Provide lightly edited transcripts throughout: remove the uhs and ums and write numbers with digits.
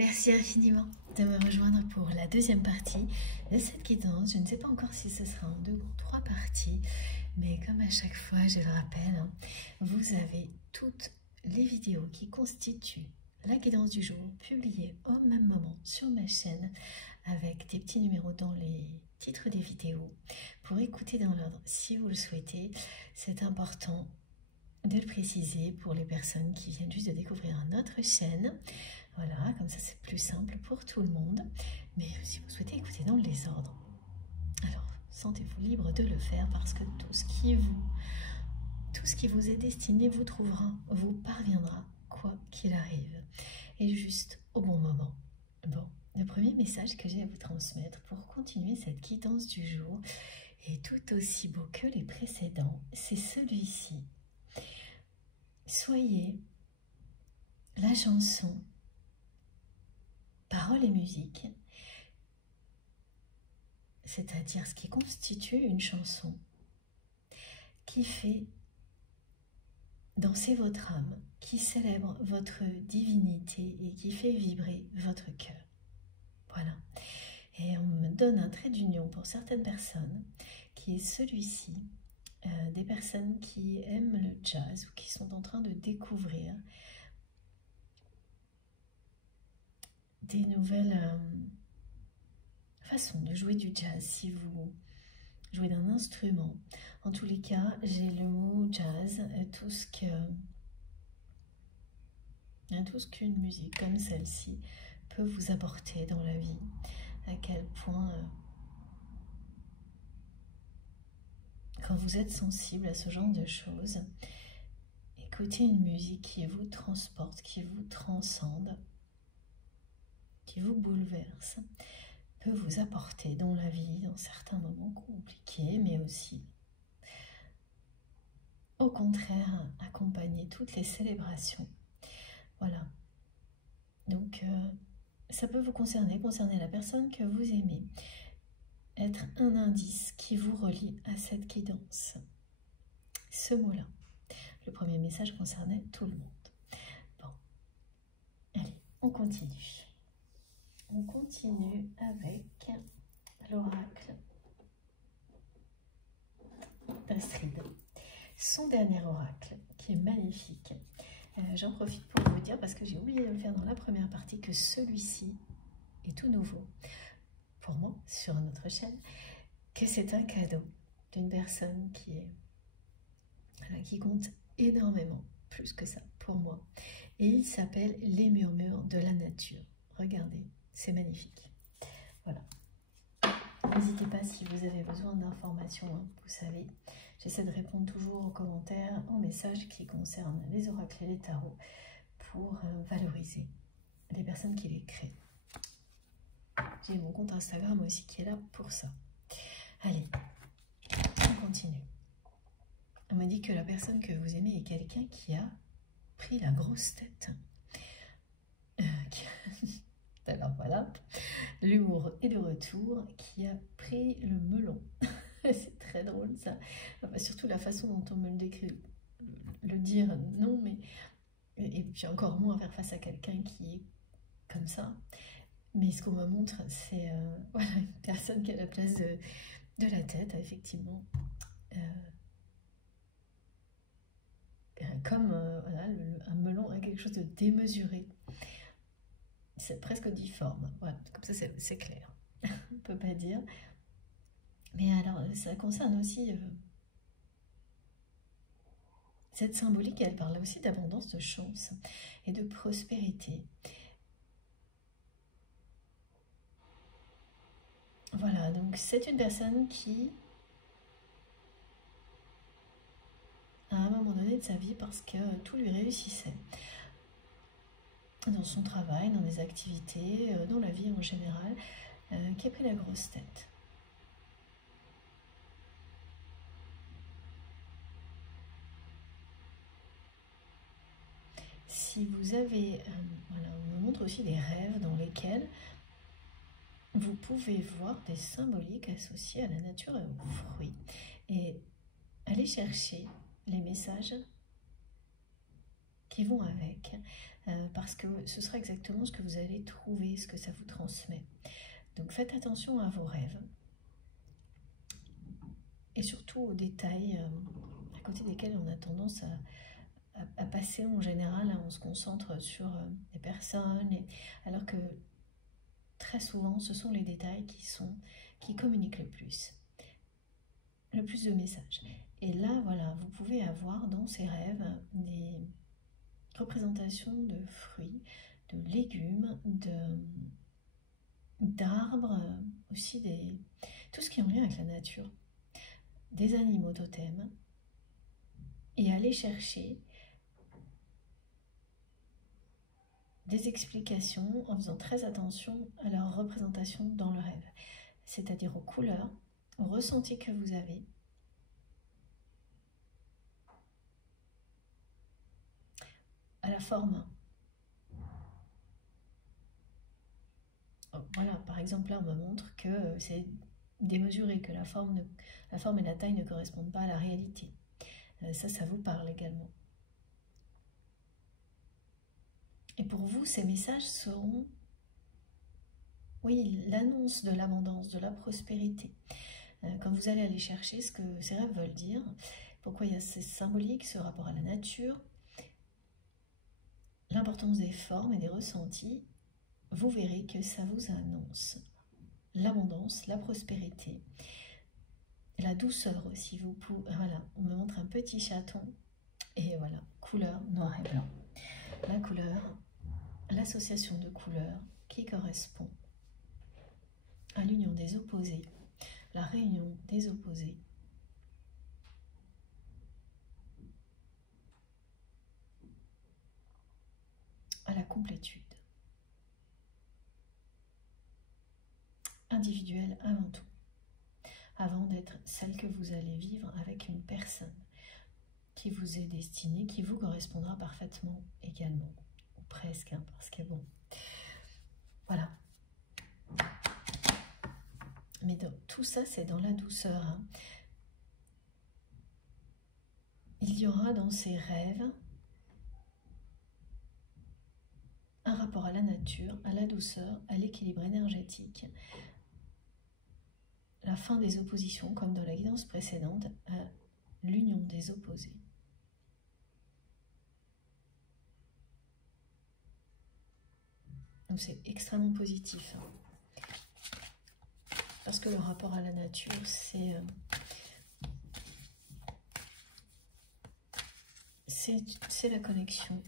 Merci infiniment de me rejoindre pour la deuxième partie de cette guidance. Je ne sais pas encore si ce sera en 2 ou 3 parties, mais comme à chaque fois, je le rappelle, vous avez toutes les vidéos qui constituent la guidance du jour publiées au même moment sur ma chaîne avec des petits numéros dans les titres des vidéos pour écouter dans l'ordre si vous le souhaitez. C'est important de le préciser pour les personnes qui viennent juste de découvrir notre chaîne. Voilà, comme ça c'est plus simple pour tout le monde. Mais si vous souhaitez écouter dans le désordre, alors sentez-vous libre de le faire parce que tout ce qui vous est destiné vous trouvera, vous parviendra, quoi qu'il arrive. Et juste au bon moment. Bon, le premier message que j'ai à vous transmettre pour continuer cette guidance du jour est tout aussi beau que les précédents. C'est celui-ci. Soyez la chanson, paroles et musique, c'est-à-dire ce qui constitue une chanson qui fait danser votre âme, qui célèbre votre divinité et qui fait vibrer votre cœur. Voilà. Et on me donne un trait d'union pour certaines personnes qui est celui-ci. Des personnes qui aiment le jazz ou qui sont en train de découvrir des nouvelles façons de jouer du jazz. Si vous jouez d'un instrument, en tous les cas, j'ai le mot jazz, tout ce qu'une musique comme celle-ci peut vous apporter dans la vie, à quel point quand vous êtes sensible à ce genre de choses, écoutez une musique qui vous transporte, qui vous transcende, qui vous bouleverse, peut vous apporter dans la vie, dans certains moments compliqués, mais aussi, au contraire, accompagner toutes les célébrations. Voilà. Donc, ça peut vous concerner la personne que vous aimez, être un indice qui vous relie à cette guidance. Ce mot-là. Le premier message concernait tout le monde. Bon, allez, on continue. On continue avec l'oracle d'Astrid. Son dernier oracle, qui est magnifique. J'en profite pour vous dire, parce que j'ai oublié de le faire dans la première partie, que celui-ci est tout nouveau pour moi sur notre chaîne, que c'est un cadeau d'une personne qui compte énormément, plus que ça pour moi. Et il s'appelle Les Murmures de la Nature. Regardez, c'est magnifique. Voilà. N'hésitez pas si vous avez besoin d'informations, hein, vous savez, j'essaie de répondre toujours aux commentaires, aux messages qui concernent les oracles et les tarots pour valoriser les personnes qui les créent. J'ai mon compte Instagram aussi qui est là pour ça. Allez, on continue. On me dit que la personne que vous aimez est quelqu'un qui a pris la grosse tête. Alors voilà, l'humour est de retour, qui a pris le melon. C'est très drôle ça. Enfin, surtout la façon dont on me le décrit. Le dire, non, mais... Et puis encore moins faire face à quelqu'un qui est comme ça. Mais ce qu'on me montre, c'est voilà, une personne qui a la place de la tête, effectivement. Comme voilà, un melon a quelque chose de démesuré. C'est presque difforme. Voilà, comme ça c'est clair. On ne peut pas dire. Mais alors, ça concerne aussi cette symbolique, elle parle aussi d'abondance, de chance et de prospérité. Voilà, donc c'est une personne qui, à un moment donné de sa vie, parce que tout lui réussissait, dans son travail, dans les activités, dans la vie en général, qui a pris la grosse tête. Si vous avez, voilà, on me montre aussi des rêves dans lesquels vous pouvez voir des symboliques associées à la nature et aux fruits. Et allez chercher les messages qui vont avec. parce que ce sera exactement ce que vous allez trouver, ce que ça vous transmet. Donc faites attention à vos rêves et surtout aux détails à côté desquels on a tendance à passer en général. On se concentre sur les personnes, alors que très souvent ce sont les détails qui communiquent le plus de messages. Et là, voilà, vous pouvez avoir dans ces rêves des représentations de fruits, de légumes, d'arbres, aussi tout ce qui est en lien avec la nature, des animaux totems, et aller chercher des explications en faisant très attention à leur représentation dans le rêve, c'est-à-dire aux couleurs, aux ressentis que vous avez, à la forme. Voilà, par exemple, là, on me montre que c'est démesuré, que la forme et la taille ne correspondent pas à la réalité. Ça vous parle également. Et pour vous, ces messages seront, oui, l'annonce de l'abondance, de la prospérité. Quand vous allez aller chercher ce que ces rêves veulent dire, pourquoi il y a ces symboliques, ce rapport à la nature, l'importance des formes et des ressentis, vous verrez que ça vous annonce l'abondance, la prospérité, la douceur aussi. Voilà, on me montre un petit chaton, et voilà, couleur noir et blanc. La couleur, l'association de couleurs qui correspond à l'union des opposés, la réunion des opposés, à la complétude, individuelle avant tout, avant d'être celle que vous allez vivre avec une personne qui vous est destinée, qui vous correspondra parfaitement également, ou presque, hein, parce que bon, voilà. Mais tout ça, c'est dans la douceur. Hein. Il y aura dans ces rêves un rapport à la nature, à la douceur, à l'équilibre énergétique, la fin des oppositions, comme dans la guidance précédente, à l'union des opposés. Donc c'est extrêmement positif. Hein. Parce que le rapport à la nature, c'est la connexion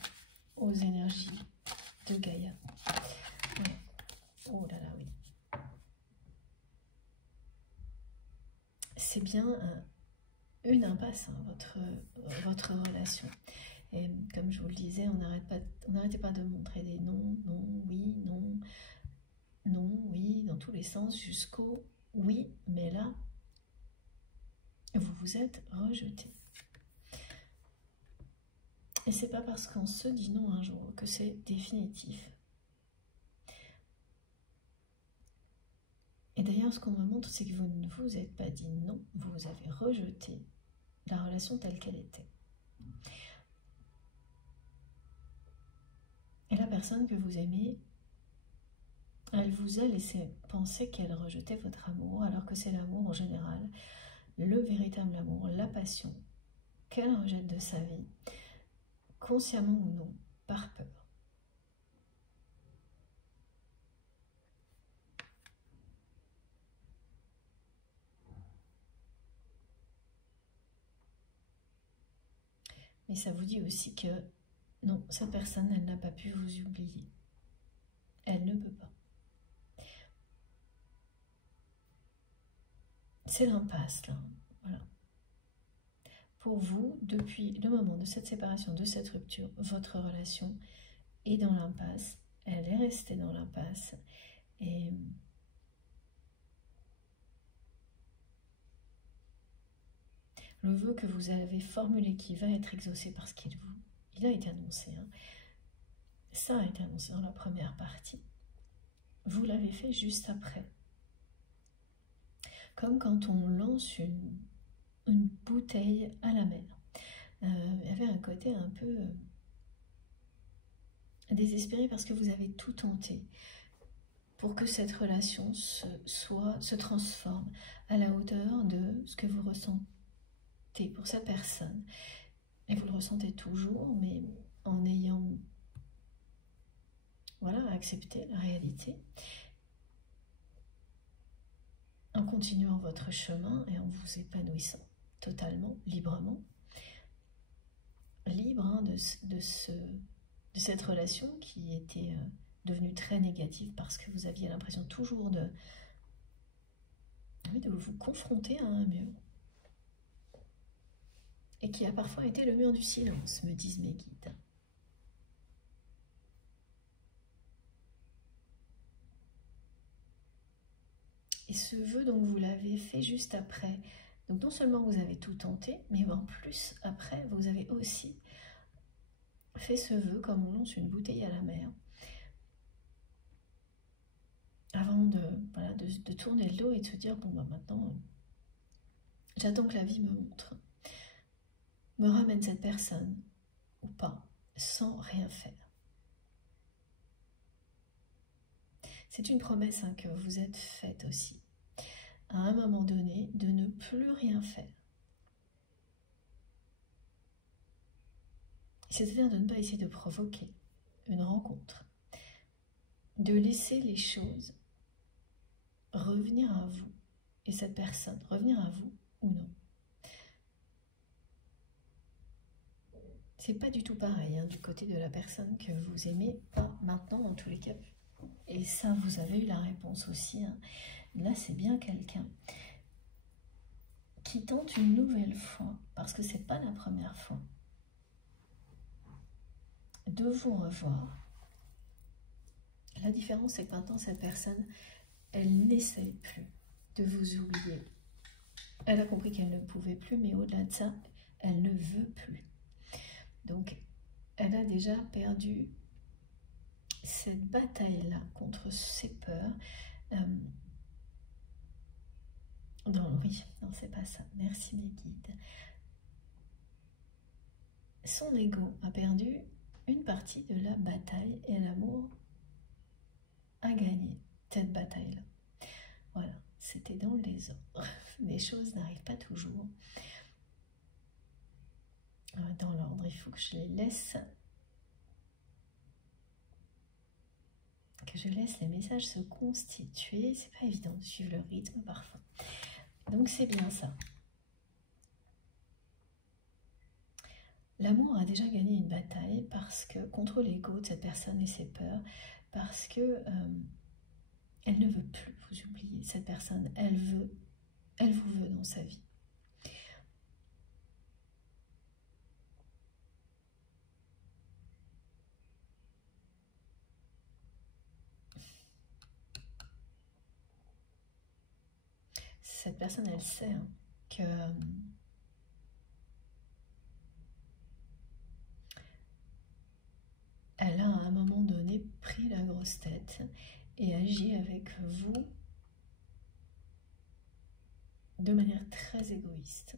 aux énergies de Gaïa. Ouais. Oh là là, oui. C'est bien une impasse, hein, votre relation. Et comme je vous le disais, on n'arrêtait pas de montrer des non, non, oui, non, non, oui, dans tous les sens, jusqu'au oui, mais là, vous vous êtes rejeté. Et c'est pas parce qu'on se dit non un jour que c'est définitif. Et d'ailleurs, ce qu'on me montre, c'est que vous ne vous êtes pas dit non, vous avez rejeté la relation telle qu'elle était. Et la personne que vous aimez, elle vous a laissé penser qu'elle rejetait votre amour, alors que c'est l'amour en général, le véritable amour, la passion, qu'elle rejette de sa vie, consciemment ou non, par peur. Mais ça vous dit aussi que non, cette personne, elle n'a pas pu vous oublier. Elle ne peut pas. C'est l'impasse, là. Voilà. Pour vous, depuis le moment de cette séparation, de cette rupture, votre relation est dans l'impasse. Elle est restée dans l'impasse. Et le vœu que vous avez formulé qui va être exaucé parce qu'il a été annoncé. Hein. Ça a été annoncé dans la première partie. Vous l'avez fait juste après. Comme quand on lance une bouteille à la mer. Il y avait un côté un peu désespéré parce que vous avez tout tenté pour que cette relation se transforme à la hauteur de ce que vous ressentez pour cette personne. Et vous le ressentez toujours, mais en ayant accepté la réalité, en continuant votre chemin et en vous épanouissant totalement, librement, libre de cette relation qui était devenue très négative parce que vous aviez l'impression toujours de vous confronter à un mur. Et qui a parfois été le mur du silence, me disent mes guides. Et ce vœu, donc, vous l'avez fait juste après. Donc non seulement vous avez tout tenté, mais en plus, après, vous avez aussi fait ce vœu comme on lance une bouteille à la mer. Avant de tourner le dos et de se dire, bon, bah maintenant, j'attends que la vie me montre. Me ramène cette personne, ou pas, sans rien faire. C'est une promesse que vous êtes faite aussi, à un moment donné, de ne plus rien faire. C'est-à-dire de ne pas essayer de provoquer une rencontre, de laisser les choses revenir à vous, et cette personne revenir à vous ou non. C'est pas du tout pareil du côté de la personne que vous aimez, pas maintenant en tous les cas. Et ça, vous avez eu la réponse aussi. Là, c'est bien quelqu'un qui tente une nouvelle fois, parce que c'est pas la première fois, de vous revoir. La différence, c'est que maintenant, cette personne, elle n'essaye plus de vous oublier. Elle a compris qu'elle ne pouvait plus, mais au-delà de ça, elle ne veut plus. Donc, elle a déjà perdu cette bataille-là contre ses peurs. Oui, non, c'est pas ça. Merci mes guides. Son ego a perdu une partie de la bataille et l'amour a gagné cette bataille-là. Voilà, c'était dans le désordre. Les choses n'arrivent pas toujours dans l'ordre. Il faut que je les laisse, les messages se constituer. C'est pas évident de suivre le rythme parfois. Donc c'est bien ça. L'amour a déjà gagné une bataille parce que contre l'ego de cette personne et ses peurs, parce que elle ne veut plus vous oublier. Cette personne, elle vous veut dans sa vie. Cette personne, elle sait que elle a à un moment donné pris la grosse tête et agi avec vous de manière très égoïste.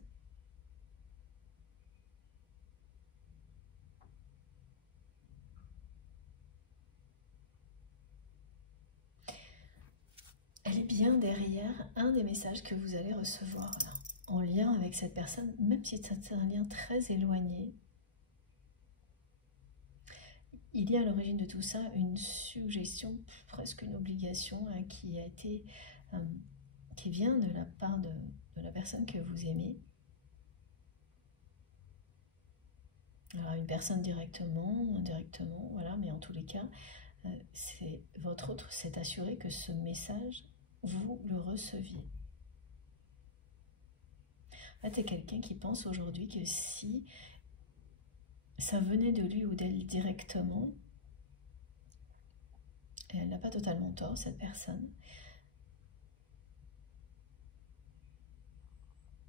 Elle est bien derrière un des messages que vous allez recevoir là, en lien avec cette personne, même si c'est un lien très éloigné. Il y a à l'origine de tout ça une suggestion, presque une obligation qui a été, qui vient de la part de la personne que vous aimez. Alors une personne directement, indirectement, voilà, mais en tous les cas, c'est votre autre s'est assuré que ce message, vous le receviez. En fait, c'est quelqu'un qui pense aujourd'hui que si ça venait de lui ou d'elle directement, elle n'a pas totalement tort, cette personne.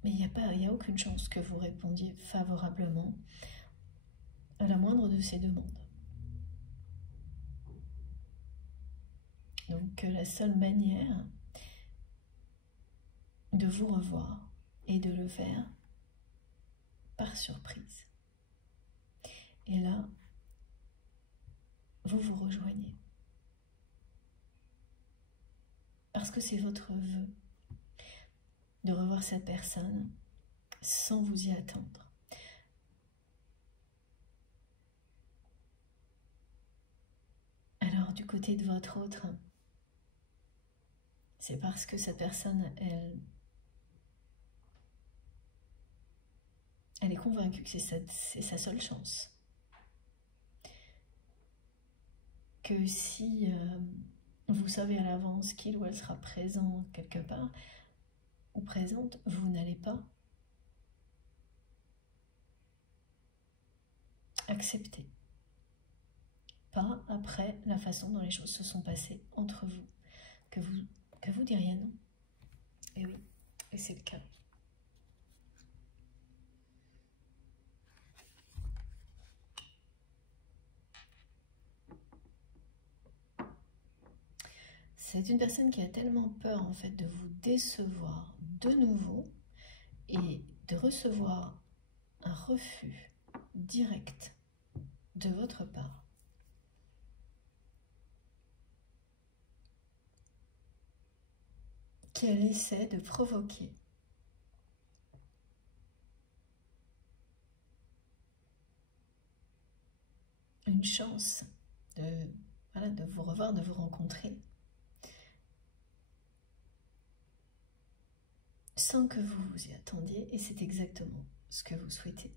Mais il n'y a aucune chance que vous répondiez favorablement à la moindre de ces demandes. Donc la seule manière de vous revoir et de le faire par surprise. Et là, vous vous rejoignez. Parce que c'est votre vœu de revoir cette personne sans vous y attendre. Alors du côté de votre autre, c'est parce que cette personne, elle est convaincue que c'est sa seule chance. Que si vous savez à l'avance qu'il ou elle sera présent quelque part, ou présente, vous n'allez pas accepter. Pas après la façon dont les choses se sont passées entre vous. Que vous diriez non. Et oui, et c'est le cas. C'est une personne qui a tellement peur en fait de vous décevoir de nouveau et de recevoir un refus direct de votre part. Qu'elle essaie de provoquer une chance de vous revoir, de vous rencontrer, sans que vous vous y attendiez, et c'est exactement ce que vous souhaitez.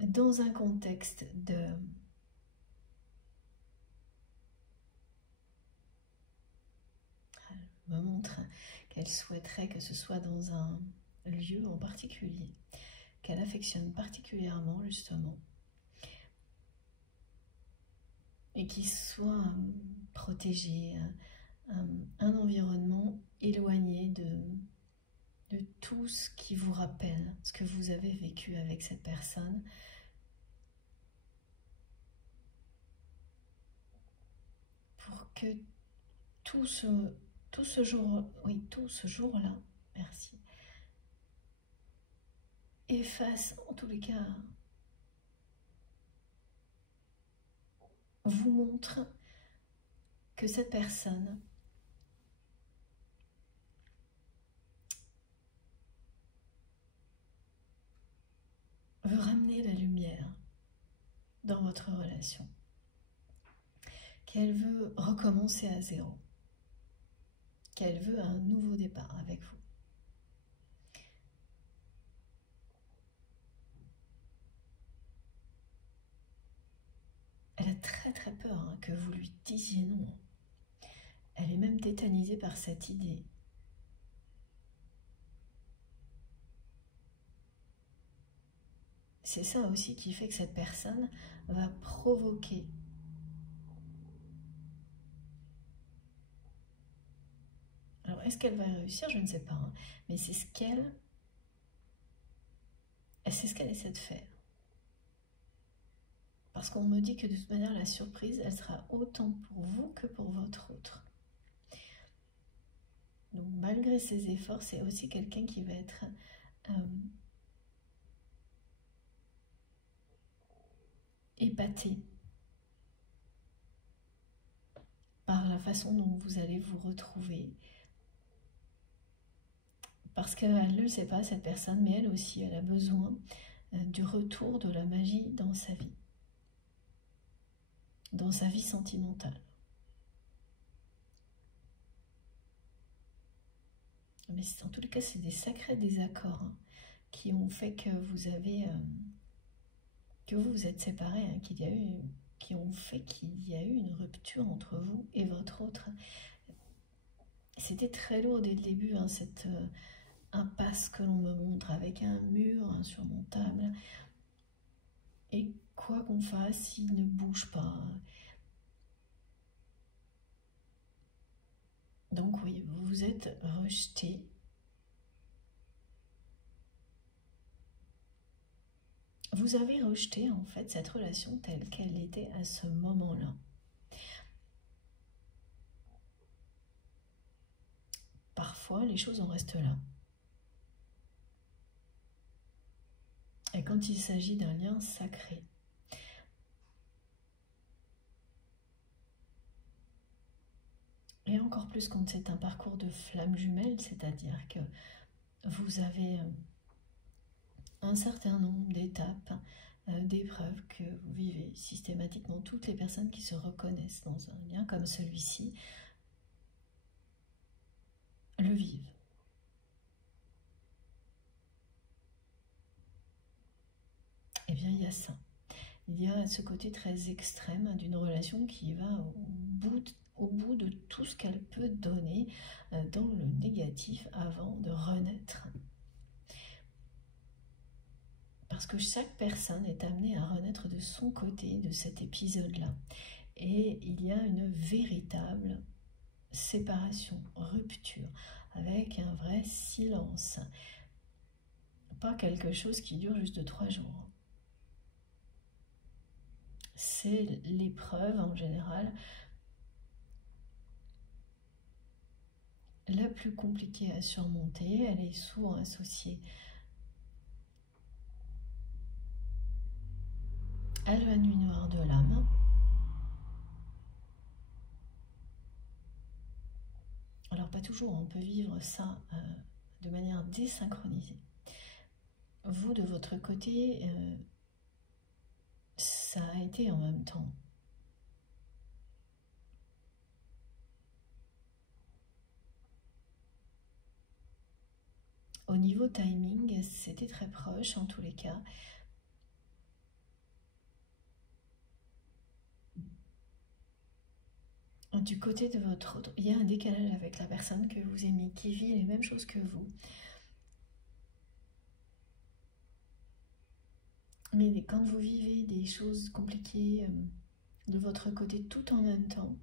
Dans un contexte de elle me montre qu'elle souhaiterait que ce soit dans un lieu en particulier, qu'elle affectionne particulièrement justement, et qui soit protégé, un environnement éloigné de tout ce qui vous rappelle ce que vous avez vécu avec cette personne. Pour que tout ce jour-là, merci, efface en tous les cas, vous montre que cette personne veut ramener la lumière dans votre relation, qu'elle veut recommencer à zéro, qu'elle veut un nouveau départ avec vous. Elle a très très peur que vous lui disiez non. Elle est même tétanisée par cette idée. C'est ça aussi qui fait que cette personne va provoquer alors, est-ce qu'elle va réussir? Je ne sais pas. Hein. Mais c'est ce qu'elle essaie de faire. Parce qu'on me dit que de toute manière, la surprise, elle sera autant pour vous que pour votre autre. Donc, malgré ses efforts, c'est aussi quelqu'un qui va être épaté par la façon dont vous allez vous retrouver. Parce qu'elle ne le sait pas, cette personne, mais elle aussi, elle a besoin du retour de la magie dans sa vie sentimentale. Mais en tous les cas, c'est des sacrés désaccords hein, qui ont fait que vous vous êtes séparés, hein, qui ont fait qu'il y a eu une rupture entre vous et votre autre. C'était très lourd dès le début, hein, cette impasse que l'on me montre avec un mur insurmontable. Et quoi qu'on fasse, il ne bouge pas. Donc oui, vous vous êtes rejeté. Vous avez rejeté en fait cette relation telle qu'elle était à ce moment-là. Parfois, les choses en restent là. Et quand il s'agit d'un lien sacré, Et encore plus quand c'est un parcours de flamme jumelle, c'est-à-dire que vous avez un certain nombre d'étapes, d'épreuves que vous vivez systématiquement. Toutes les personnes qui se reconnaissent dans un lien comme celui-ci le vivent. Eh bien, il y a ça. Il y a ce côté très extrême d'une relation qui va au bout de tout ce qu'elle peut donner dans le négatif avant de renaître. Parce que chaque personne est amenée à renaître de son côté de cet épisode-là. Et il y a une véritable séparation, rupture, avec un vrai silence. Pas quelque chose qui dure juste 3 jours. C'est l'épreuve en général la plus compliquée à surmonter. Elle est souvent associée à la nuit noire de l'âme. Alors pas toujours, on peut vivre ça de manière désynchronisée. Vous, de votre côté, ça a été en même temps. Au niveau timing, c'était très proche en tous les cas. Du côté de votre autre, il y a un décalage avec la personne que vous aimez, qui vit les mêmes choses que vous. Mais quand vous vivez des choses compliquées de votre côté tout en même temps,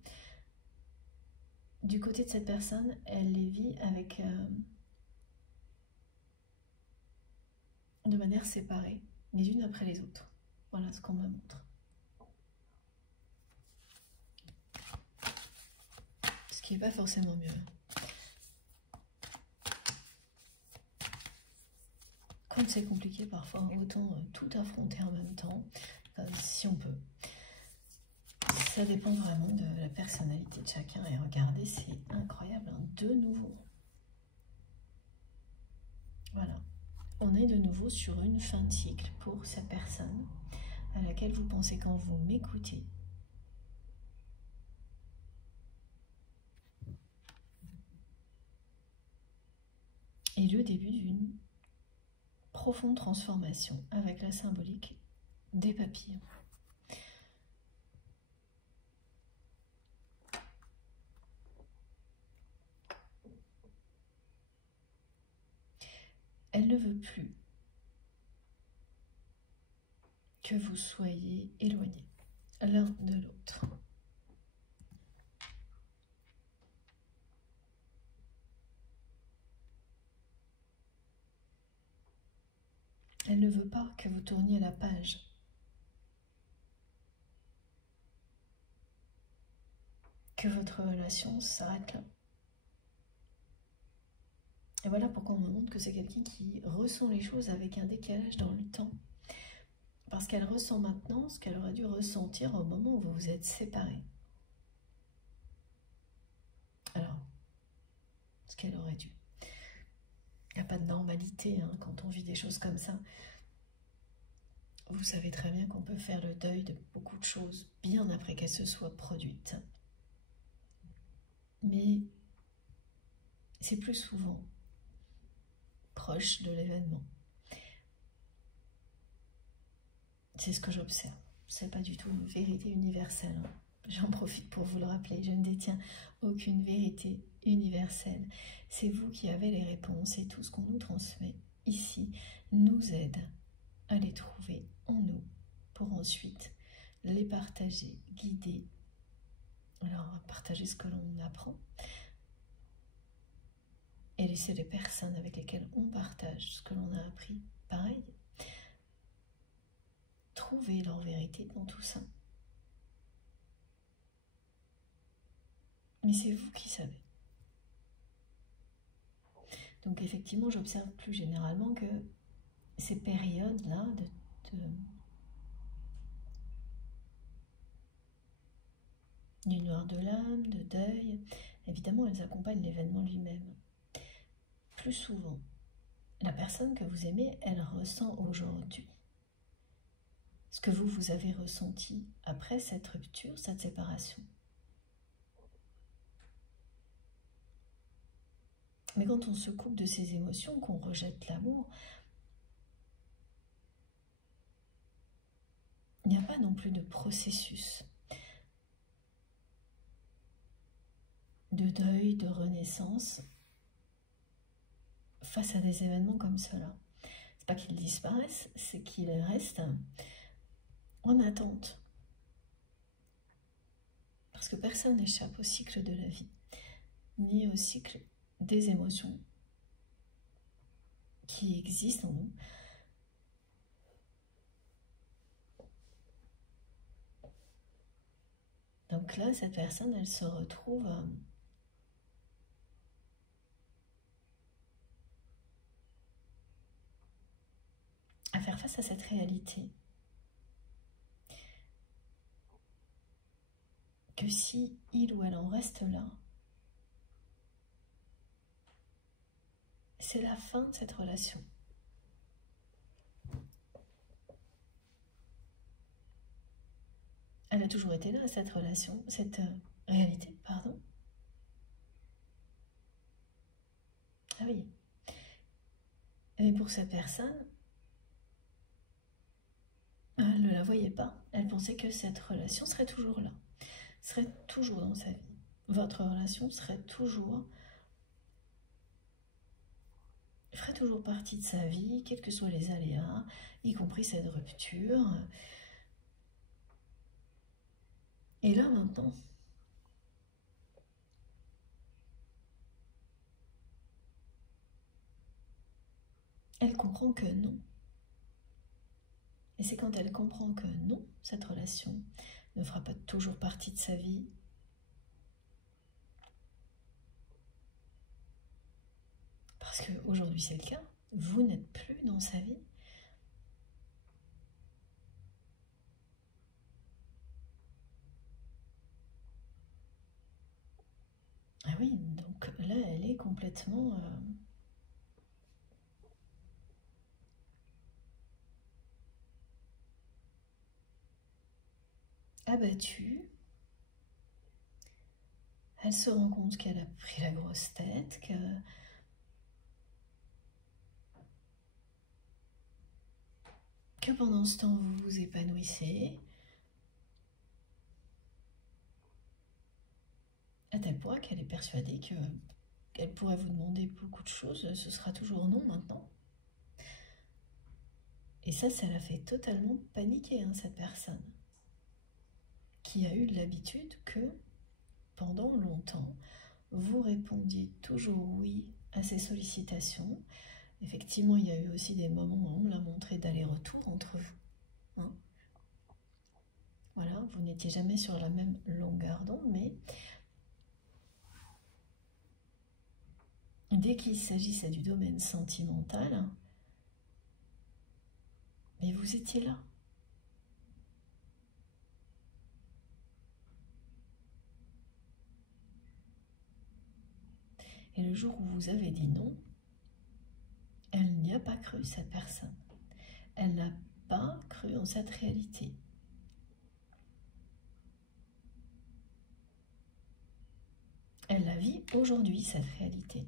du côté de cette personne, elle les vit avec de manière séparée, les unes après les autres. Voilà ce qu'on me montre. Ce qui n'est pas forcément mieux. Quand c'est compliqué, parfois, autant tout affronter en même temps, si on peut. Ça dépend vraiment de la personnalité de chacun. Et regardez, c'est incroyable, hein, de nouveau. Voilà. On est de nouveau sur une fin de cycle pour cette personne à laquelle vous pensez quand vous m'écoutez. Et le début d'une profonde transformation avec la symbolique des papillons. Elle ne veut plus que vous soyez éloignés l'un de l'autre. Elle ne veut pas que vous tourniez la page. Que votre relation s'arrête là. Et voilà pourquoi on me montre que c'est quelqu'un qui ressent les choses avec un décalage dans le temps. Parce qu'elle ressent maintenant ce qu'elle aurait dû ressentir au moment où vous vous êtes séparés. Alors, ce qu'elle aurait dû. Il n'y a pas de normalité hein, quand on vit des choses comme ça. Vous savez très bien qu'on peut faire le deuil de beaucoup de choses bien après qu'elles se soient produites. Mais c'est plus souvent proche de l'événement. C'est ce que j'observe. C'est pas du tout une vérité universelle. Hein. J'en profite pour vous le rappeler. Je ne détiens aucune vérité universelle. C'est vous qui avez les réponses et tout ce qu'on nous transmet ici nous aide à les trouver en nous pour ensuite les partager, guider. Alors, partager ce que l'on apprend et laisser les personnes avec lesquelles on partage ce que l'on a appris, pareil. Trouver leur vérité dans tout ça. Mais c'est vous qui savez. Donc effectivement, j'observe plus généralement que ces périodes-là du noir de l'âme, de deuil, évidemment, elles accompagnent l'événement lui-même. Plus souvent, la personne que vous aimez, elle ressent aujourd'hui ce que vous avez ressenti après cette rupture, cette séparation. Mais quand on se coupe de ses émotions, qu'on rejette l'amour, il n'y a pas non plus de processus de deuil, de renaissance face à des événements comme cela. C'est pas qu'ils disparaissent, c'est qu'ils restent en attente. Parce que personne n'échappe au cycle de la vie, ni au cycle des émotions qui existent en nous. Donc là, cette personne, elle se retrouve à faire face à cette réalité. Que si il ou elle en reste là, c'est la fin de cette relation. Elle a toujours été là, cette relation, cette réalité, pardon. Ah oui. Et pour cette personne, elle ne la voyait pas. Elle pensait que cette relation serait toujours là, serait toujours dans sa vie. Votre relation ferait toujours partie de sa vie, quels que soient les aléas, y compris cette rupture. Et là, maintenant, elle comprend que non. Et c'est quand elle comprend que non, cette relation ne fera pas toujours partie de sa vie, parce qu'aujourd'hui c'est le cas, vous n'êtes plus dans sa vie. Ah oui, donc là elle est complètement abattue. Elle se rend compte qu'elle a pris la grosse tête, que pendant ce temps vous vous épanouissez, à tel point qu'elle est persuadée qu'elle pourrait vous demander beaucoup de choses, ce sera toujours non maintenant. Et ça la fait totalement paniquer, hein, cette personne, qui a eu l'habitude que, pendant longtemps, vous répondiez toujours oui à ses sollicitations. Effectivement, il y a eu aussi des moments, on me l'a montré, d'aller-retour entre vous. Hein. Voilà, vous n'étiez jamais sur la même longueur d'onde, mais dès qu'il s'agissait du domaine sentimental, mais vous étiez là. Et le jour où vous avez dit non, elle n'y a pas cru, cette personne. Elle n'a pas cru en cette réalité. Elle la vit aujourd'hui, cette réalité,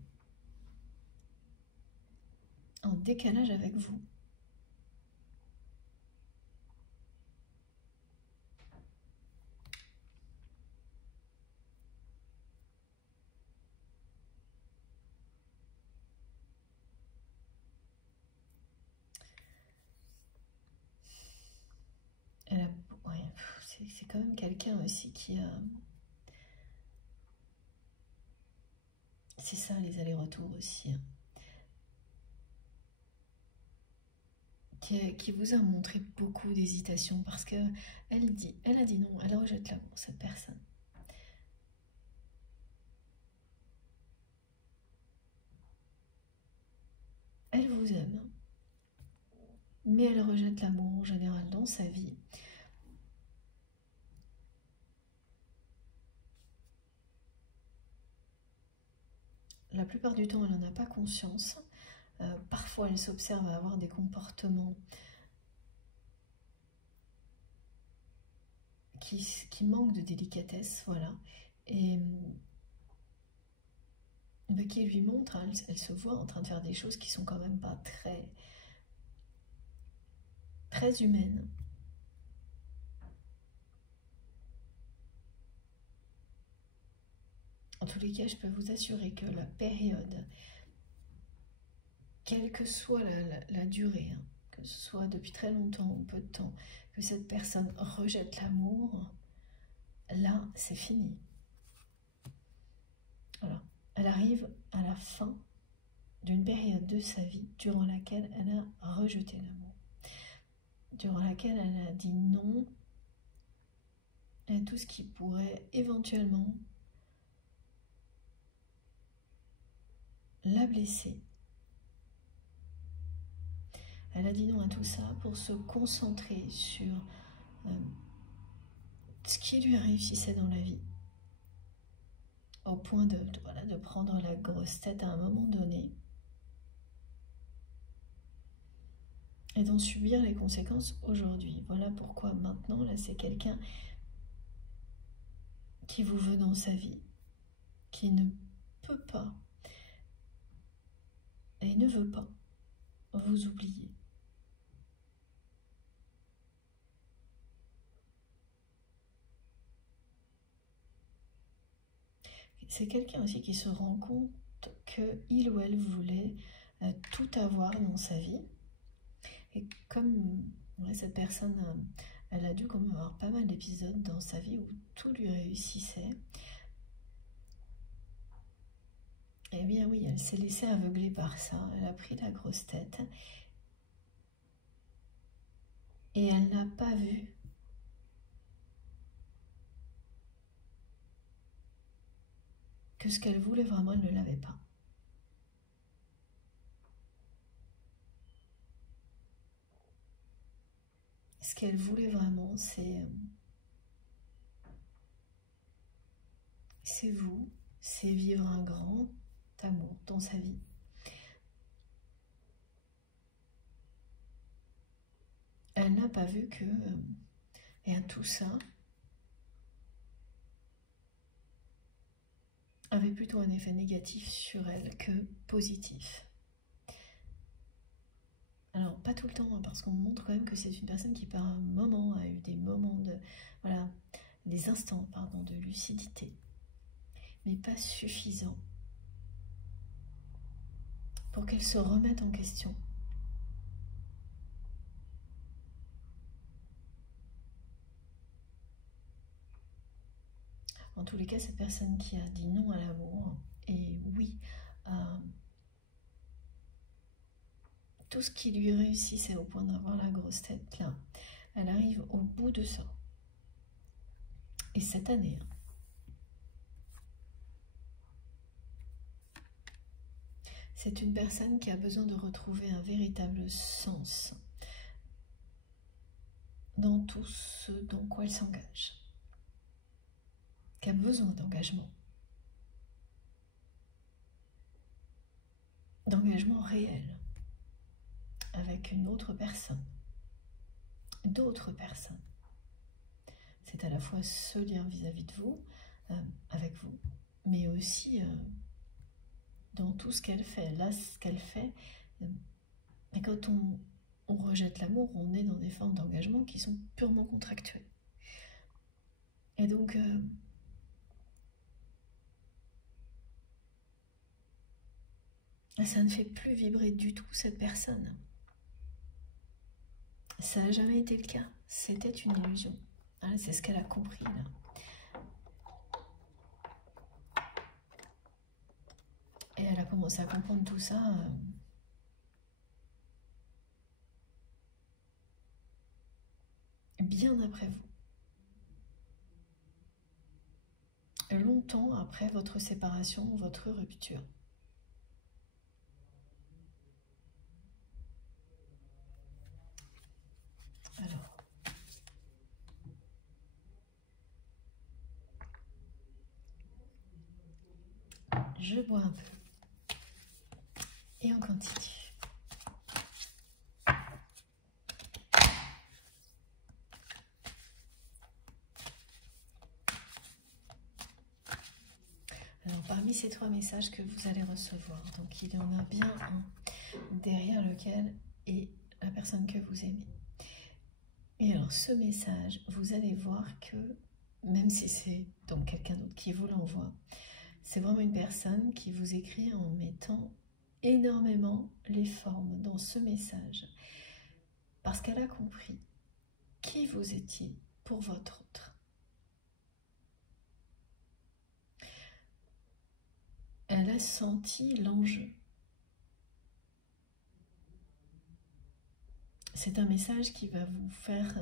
en décalage avec vous. Ouais, c'est quand même quelqu'un aussi qui a... C'est ça, les allers-retours aussi. Hein. Qui vous a montré beaucoup d'hésitation parce qu'elle a dit non, elle rejette l'amour, cette personne. Elle vous aime, mais elle rejette l'amour en général dans sa vie. la plupart du temps, elle n'en a pas conscience. Parfois, elle s'observe à avoir des comportements qui manquent de délicatesse, voilà. Et qui lui montre, hein, elle se voit en train de faire des choses qui sont quand même pas très humaines. En tous les cas, je peux vous assurer que la période, quelle que soit la durée, hein, que ce soit depuis très longtemps ou peu de temps, que cette personne rejette l'amour, là, c'est fini. Voilà. Elle arrive à la fin d'une période de sa vie durant laquelle elle a rejeté l'amour, durant laquelle elle a dit non à tout ce qui pourrait éventuellement la blesser. Elle a dit non à tout ça pour se concentrer sur ce qui lui réussissait dans la vie, au point de prendre la grosse tête à un moment donné et d'en subir les conséquences aujourd'hui. Voilà pourquoi maintenant, là, c'est quelqu'un qui vous veut dans sa vie, qui ne peut pas et ne veut pas vous oublier. C'est quelqu'un aussi qui se rend compte qu'il ou elle voulait tout avoir dans sa vie. Et comme cette personne, elle a dû comme avoir pas mal d'épisodes dans sa vie où tout lui réussissait, eh bien oui, elle s'est laissée aveugler par ça, elle a pris la grosse tête et elle n'a pas vu que ce qu'elle voulait vraiment, elle ne l'avait pas. Ce qu'elle voulait vraiment, c'est vous, c'est vivre un grand amour dans sa vie. Elle n'a pas vu que tout ça avait plutôt un effet négatif sur elle que positif. Alors, pas tout le temps, hein, parce qu'on montre quand même que c'est une personne qui, par un moment, a eu des moments de... Voilà, des instants, pardon, de lucidité. Mais pas suffisant pour qu'elle se remette en question. En tous les cas, cette personne qui a dit non à l'amour et oui à tout ce qui lui réussissait au point d'avoir la grosse tête, là, elle arrive au bout de ça. Et cette année, c'est une personne qui a besoin de retrouver un véritable sens dans tout ce dans quoi elle s'engage, qui a besoin d'engagement réel, avec une autre personne, d'autres personnes. C'est à la fois ce lien vis-à-vis de vous, avec vous, mais aussi dans tout ce qu'elle fait. Là, ce qu'elle fait, et quand on rejette l'amour, on est dans des formes d'engagement qui sont purement contractuelles. Et donc, ça ne fait plus vibrer du tout cette personne. Ça n'a jamais été le cas. C'était une illusion. Hein, c'est ce qu'elle a compris là. Et elle a commencé à comprendre tout ça bien après vous. Longtemps après votre séparation ou votre rupture. Alors, je bois un peu. Et on continue. Alors, parmi ces 3 messages que vous allez recevoir, donc il y en a bien un derrière lequel est la personne que vous aimez. Et alors, ce message, vous allez voir que, même si c'est donc quelqu'un d'autre qui vous l'envoie, c'est vraiment une personne qui vous écrit en mettant énormément les formes dans ce message. Parce qu'elle a compris qui vous étiez pour votre autre. Elle a senti l'enjeu. C'est un message qui va vous faire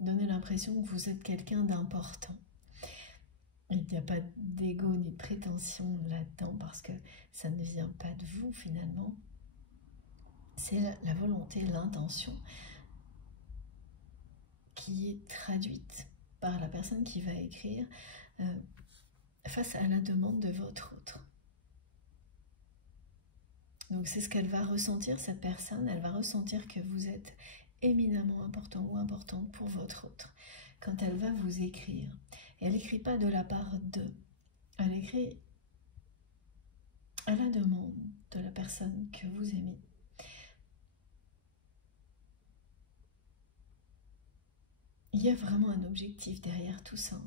donner l'impression que vous êtes quelqu'un d'important. Il n'y a pas d'ego ni de prétention là-dedans parce que ça ne vient pas de vous finalement. C'est la volonté, l'intention qui est traduite par la personne qui va écrire face à la demande de votre autre. Donc c'est ce qu'elle va ressentir, cette personne, elle va ressentir que vous êtes éminemment important ou importante pour votre autre. Quand elle va vous écrire, elle n'écrit pas de la part d'eux, elle écrit à la demande de la personne que vous aimez. Il y a vraiment un objectif derrière tout ça.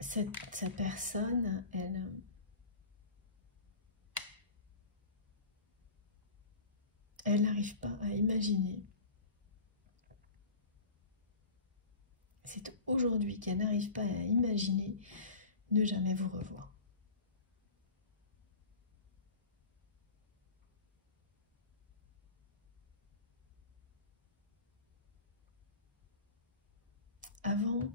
Cette personne, elle n'arrive pas à imaginer. C'est aujourd'hui qu'elle n'arrive pas à imaginer ne jamais vous revoir. Avant,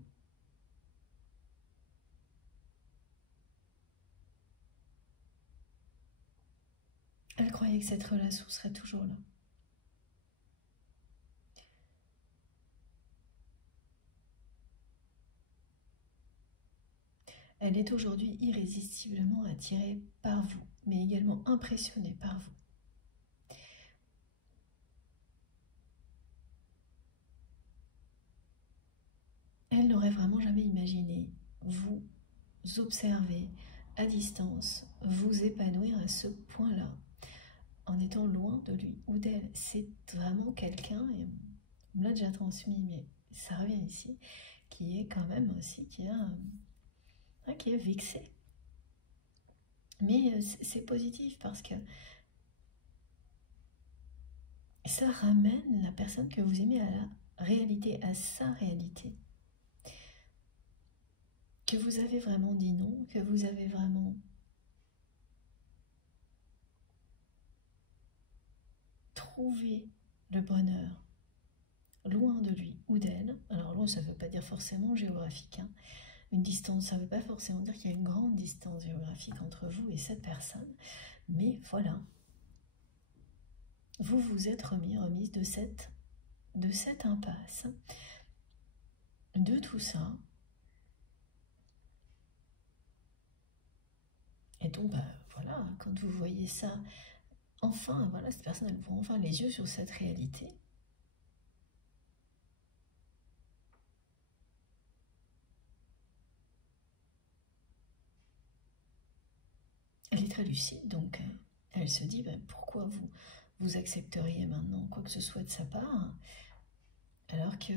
elle croyait que cette relation serait toujours là. Elle est aujourd'hui irrésistiblement attirée par vous, mais également impressionnée par vous. Elle n'aurait vraiment jamais imaginé vous observer à distance, vous épanouir à ce point-là, en étant loin de lui ou d'elle. C'est vraiment quelqu'un, et on me l'a déjà transmis, mais ça revient ici, qui est quand même aussi, qui est vexé. Mais c'est positif parce que ça ramène la personne que vous aimez à la réalité, à sa réalité. Que vous avez vraiment dit non, que vous avez vraiment trouvé le bonheur loin de lui ou d'elle. Alors loin, ça ne veut pas dire forcément géographique. Hein. Une distance, ça ne veut pas forcément dire qu'il y a une grande distance géographique entre vous et cette personne. Mais voilà, vous vous êtes remise de cette impasse, de tout ça. Et donc, voilà, quand vous voyez ça, enfin, voilà, cette personne, elle ouvre enfin les yeux sur cette réalité. Elle est très lucide, donc elle se dit, pourquoi vous accepteriez maintenant quoi que ce soit de sa part, alors que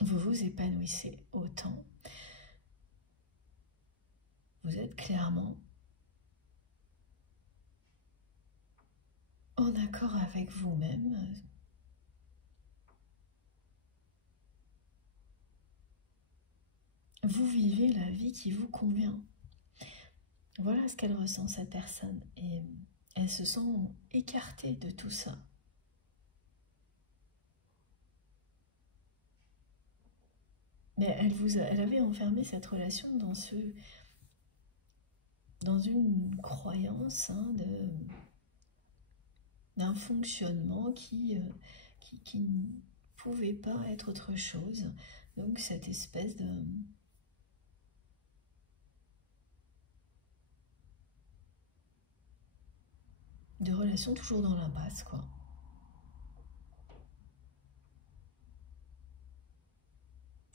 vous vous épanouissez autant. Vous êtes clairement en accord avec vous-même. Vous vivez la vie qui vous convient. Voilà ce qu'elle ressent, cette personne. Et elle se sent écartée de tout ça. Mais elle avait enfermé cette relation dans une croyance d'un fonctionnement qui ne pouvait pas être autre chose. Donc cette espèce de relation toujours dans l'impasse, quoi.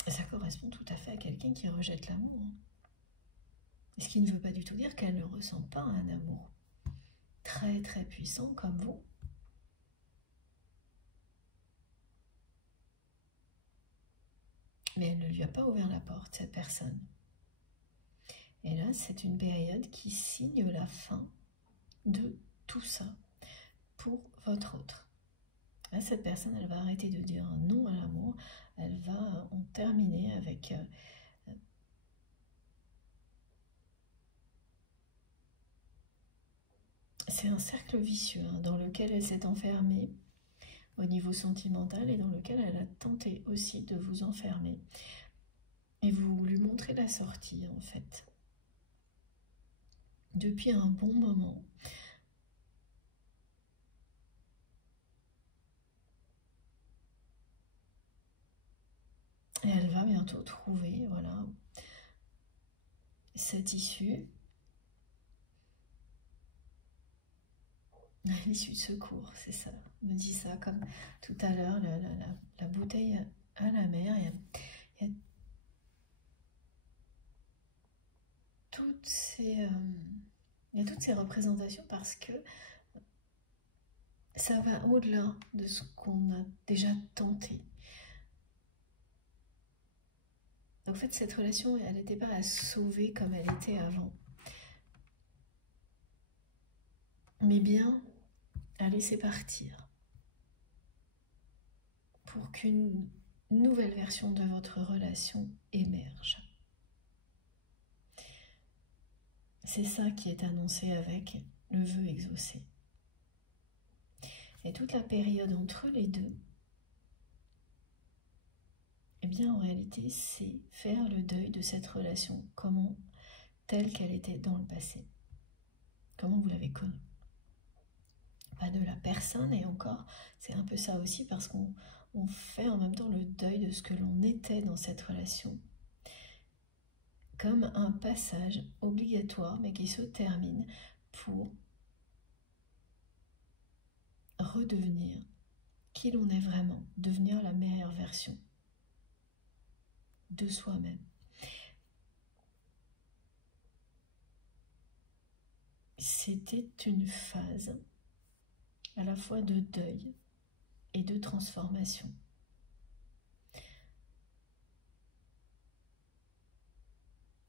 Ça correspond tout à fait à quelqu'un qui rejette l'amour. Ce qui ne veut pas du tout dire qu'elle ne ressent pas un amour très très puissant comme vous. Mais elle ne lui a pas ouvert la porte, cette personne. Et là, c'est une période qui signe la fin de tout ça pour votre autre. Là, cette personne, elle va arrêter de dire non à l'amour, elle va en terminer avec c'est un cercle vicieux dans lequel elle s'est enfermée au niveau sentimental et dans lequel elle a tenté aussi de vous enfermer. Et vous lui montrez la sortie, en fait. Depuis un bon moment. Et elle va bientôt trouver, voilà, cette issue. L'issue de secours, c'est ça. On me dit ça comme tout à l'heure, la bouteille à la mer. Il y a toutes ces représentations parce que ça va au-delà de ce qu'on a déjà tenté. En fait, cette relation, elle n'était pas à sauver comme elle était avant, mais bien à laisser partir pour qu'une nouvelle version de votre relation émerge. C'est ça qui est annoncé avec le vœu exaucé. Et toute la période entre les deux, eh bien en réalité, c'est faire le deuil de cette relation, telle qu'elle était dans le passé. Comment vous l'avez connue. Pas de la personne, et encore, c'est un peu ça aussi, parce qu'on fait en même temps le deuil de ce que l'on était dans cette relation. Comme un passage obligatoire, mais qui se termine pour redevenir qui l'on est vraiment, devenir la meilleure version de soi-même. C'était une phase à la fois de deuil et de transformation.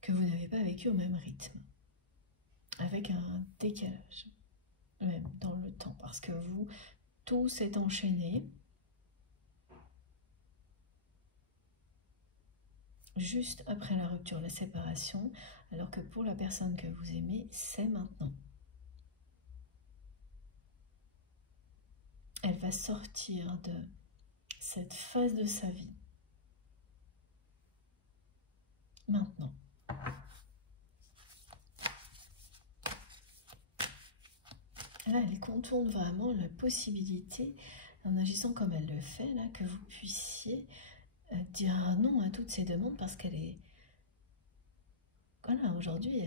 Que vous n'avez pas vécu au même rythme, avec un décalage, même dans le temps, parce que vous, tout s'est enchaîné juste après la rupture, la séparation, alors que pour la personne que vous aimez, c'est maintenant. Elle va sortir de cette phase de sa vie maintenant. Là, elle contourne vraiment la possibilité, en agissant comme elle le fait, là, que vous puissiez dire un non à toutes ces demandes, parce qu'elle est... Voilà, aujourd'hui,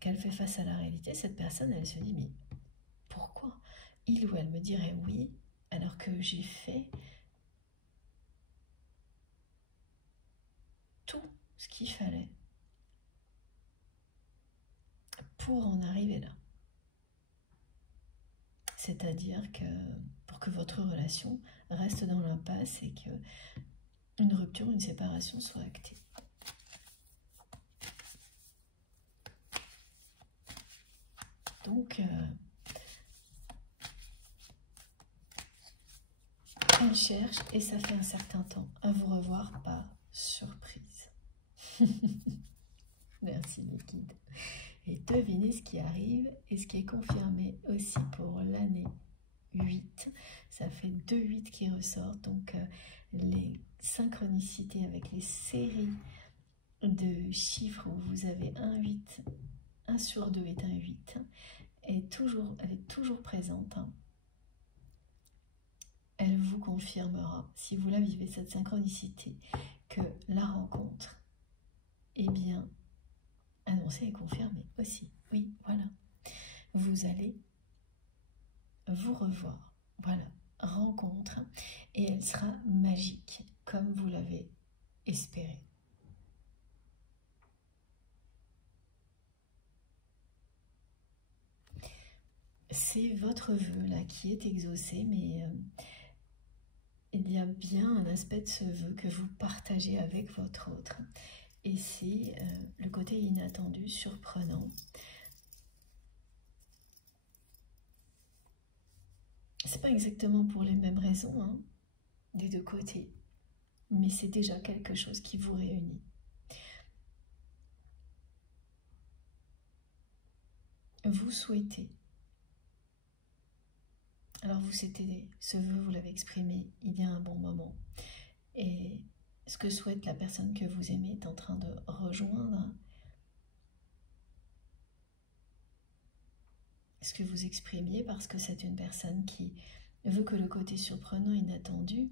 qu'elle fait face à la réalité, cette personne, elle se dit, mais pourquoi il ou elle me dirait oui, alors que j'ai fait tout ce qu'il fallait pour en arriver là. C'est-à-dire que pour que votre relation reste dans l'impasse et que une rupture, une séparation soit actée. Donc, elle cherche, et ça fait un certain temps, à vous revoir par surprise. Merci les guides. Et devinez ce qui arrive et ce qui est confirmé aussi pour l'année 8. Ça fait 2 8 qui ressortent, donc les synchronicités avec les séries de chiffres où vous avez un 8, 1 sur 2 est un 8, elle est toujours présente. vous confirmera, si vous la vivez, cette synchronicité, que la rencontre est bien annoncée et confirmée aussi. Oui, voilà. Vous allez vous revoir. Voilà, rencontre, et elle sera magique, comme vous l'avez espéré. C'est votre vœu là qui est exaucé, mais il y a bien un aspect de ce vœu que vous partagez avec votre autre. Et c'est le côté inattendu, surprenant. C'est pas exactement pour les mêmes raisons, hein, des deux côtés, mais c'est déjà quelque chose qui vous réunit. Vous souhaitez. Alors vous souhaitez, ce vœu, vous l'avez exprimé il y a un bon moment. Et ce que souhaite la personne que vous aimez est en train de rejoindre ce que vous exprimiez, parce que c'est une personne qui veut que le côté surprenant, inattendu,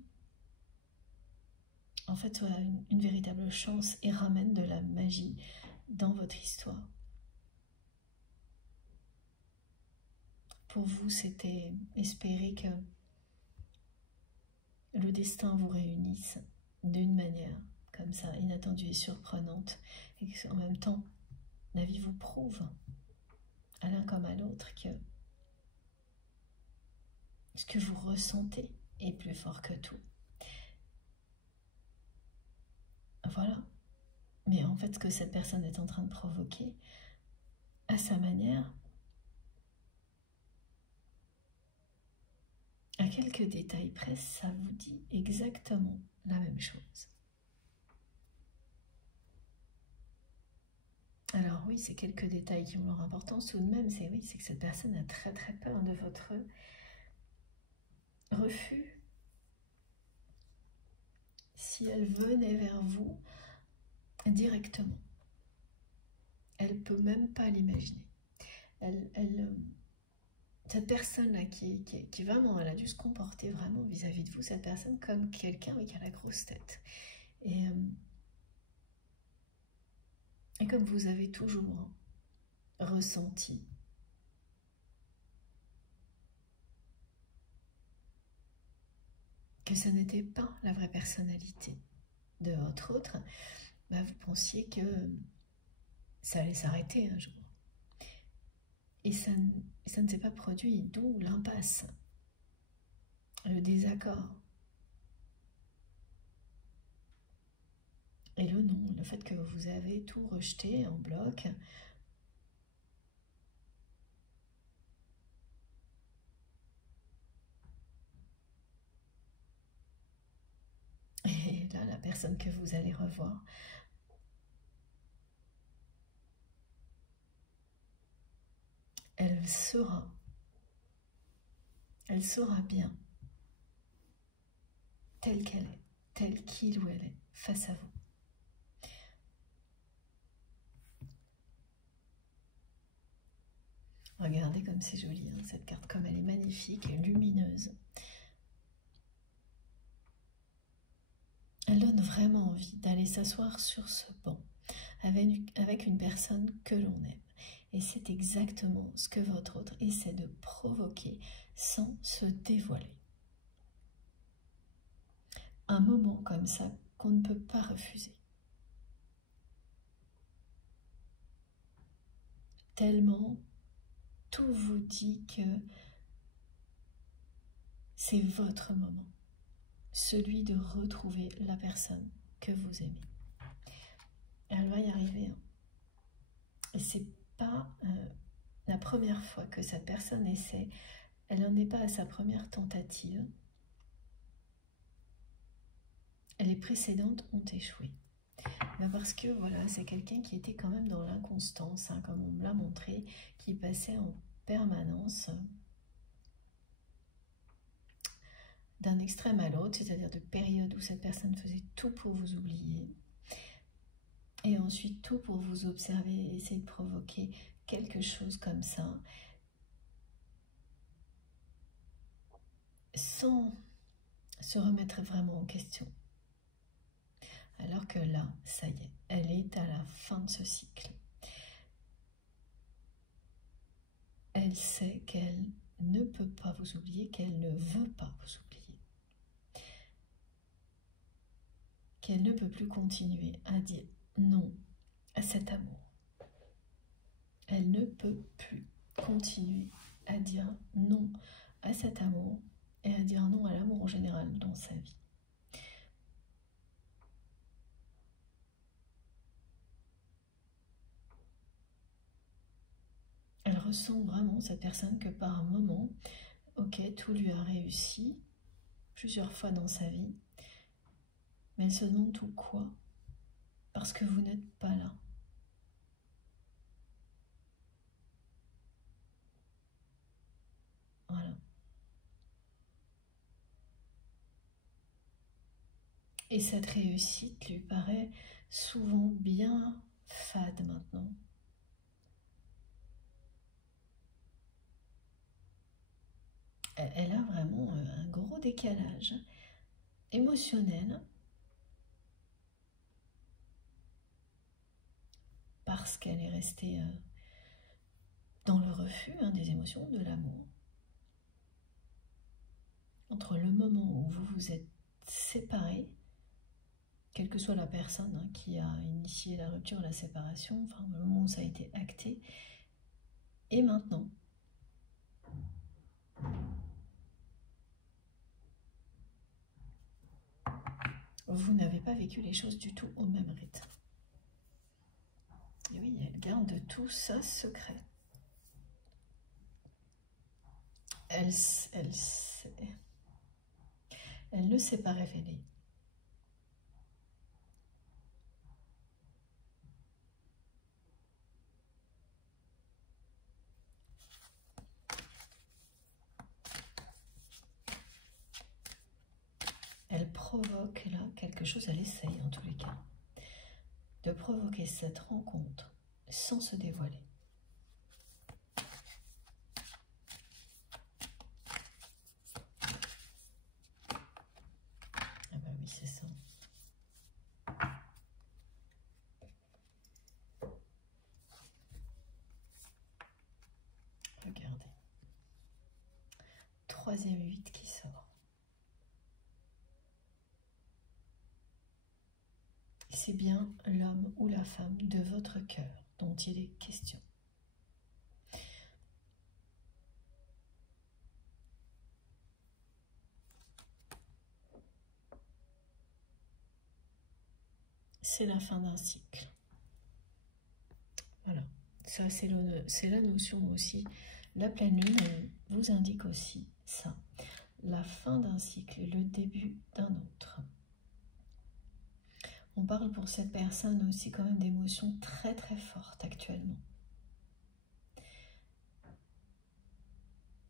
en fait, soit une véritable chance et ramène de la magie dans votre histoire. Pour vous, c'était espérer que le destin vous réunisse d'une manière comme ça, inattendue et surprenante, et qu'en même temps, la vie vous prouve, à l'un comme à l'autre, que ce que vous ressentez est plus fort que tout. Voilà. Mais en fait, ce que cette personne est en train de provoquer, à sa manière, à quelques détails près, ça vous dit exactement la même chose. Alors oui, c'est quelques détails qui ont leur importance tout de même, c'est oui, c'est que cette personne a très très peur de votre refus. Si elle venait vers vous directement, elle peut même pas l'imaginer. Cette personne-là qui vraiment, elle a dû se comporter vraiment vis-à-vis de vous, cette personne, comme quelqu'un qui a la grosse tête. Et comme vous avez toujours ressenti que ça n'était pas la vraie personnalité de votre autre, bah vous pensiez que ça allait s'arrêter un jour. Et ça ne s'est pas produit, d'où l'impasse, le désaccord. Et le non, le fait que vous avez tout rejeté en bloc. Et là, la personne que vous allez revoir, elle saura bien, telle qu'elle est, telle qu'il ou elle est, face à vous. Regardez comme c'est joli, hein, cette carte, comme elle est magnifique et lumineuse. Elle donne vraiment envie d'aller s'asseoir sur ce banc avec une personne que l'on aime. Et c'est exactement ce que votre autre essaie de provoquer sans se dévoiler. Un moment comme ça qu'on ne peut pas refuser. Tellement tout vous dit que c'est votre moment. Celui de retrouver la personne que vous aimez. Elle va y arriver. Hein. Et c'est pas la première fois que cette personne essaie. Elle n'en est pas à sa première tentative. Les précédentes ont échoué. Ben parce que voilà, c'est quelqu'un qui était quand même dans l'inconstance, hein, comme on me l'a montré, qui passait en permanence d'un extrême à l'autre, c'est-à-dire de périodes où cette personne faisait tout pour vous oublier, et ensuite tout pour vous observer et essayer de provoquer quelque chose comme ça, sans se remettre vraiment en question. Alors que là, ça y est, elle est à la fin de ce cycle. Elle sait qu'elle ne peut pas vous oublier, qu'elle ne veut pas vous oublier. Qu'elle ne peut plus continuer à dire non à cet amour. Elle ne peut plus continuer à dire non à cet amour et à dire non à l'amour en général dans sa vie. Elle ressent vraiment, cette personne, que par un moment, ok, tout lui a réussi plusieurs fois dans sa vie, mais elle se demande tout quoi, parce que vous n'êtes pas là. Voilà. Et cette réussite lui paraît souvent bien fade maintenant. Elle a vraiment un gros décalage émotionnel parce qu'elle est restée dans le refus des émotions, de l'amour. Entre le moment où vous vous êtes séparés, quelle que soit la personne qui a initié la rupture, la séparation, enfin le moment où ça a été acté, et maintenant. Vous n'avez pas vécu les choses du tout au même rythme. Et oui, elle garde tout ça secret. Elle ne s'est pas révélée. Elle provoque là quelque chose, elle essaye en tous les cas, de provoquer cette rencontre sans se dévoiler. Ah bah oui, c'est ça. Regardez. Troisième 8 qui sort. C'est bien l'homme ou la femme de votre cœur dont il est question. C'est la fin d'un cycle. Voilà, ça c'est la notion aussi. La pleine lune vous indique aussi ça. La fin d'un cycle et le début d'un autre. On parle pour cette personne aussi quand même d'émotions très très fortes actuellement.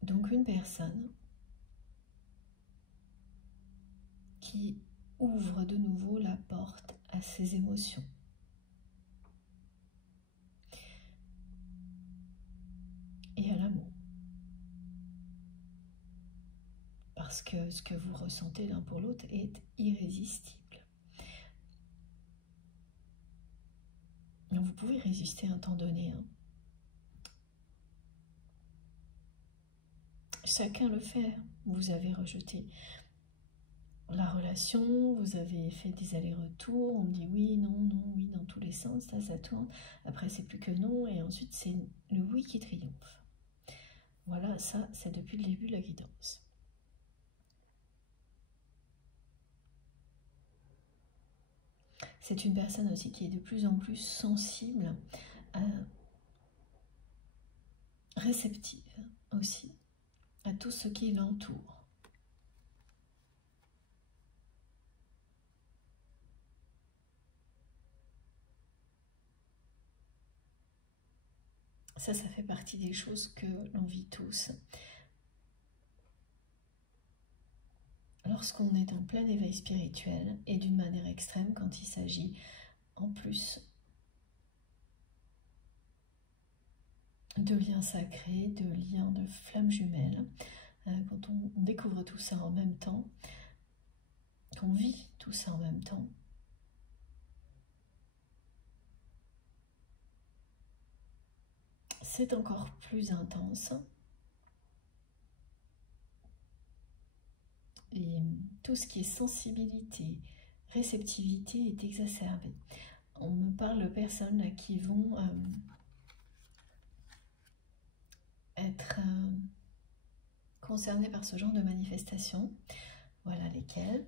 Donc une personne qui ouvre de nouveau la porte à ses émotions. Et à l'amour. Parce que ce que vous ressentez l'un pour l'autre est irrésistible. Donc vous pouvez résister un temps donné. Chacun le fait. Vous avez rejeté la relation, vous avez fait des allers-retours, on me dit oui, non, non, oui, dans tous les sens, là ça tourne. Après c'est plus que non, et ensuite c'est le oui qui triomphe. Voilà, ça c'est depuis le début de la guidance. C'est une personne aussi qui est de plus en plus sensible, réceptive aussi, à tout ce qui l'entoure. Ça fait partie des choses que l'on vit tous. Lorsqu'on est en plein éveil spirituel et d'une manière extrême quand il s'agit en plus de liens sacrés, de liens de flammes jumelles, quand on découvre tout ça en même temps, qu'on vit tout ça en même temps. C'est encore plus intense. Et tout ce qui est sensibilité, réceptivité est exacerbé. On me parle de personnes là, qui vont être concernées par ce genre de manifestation. Voilà lesquelles.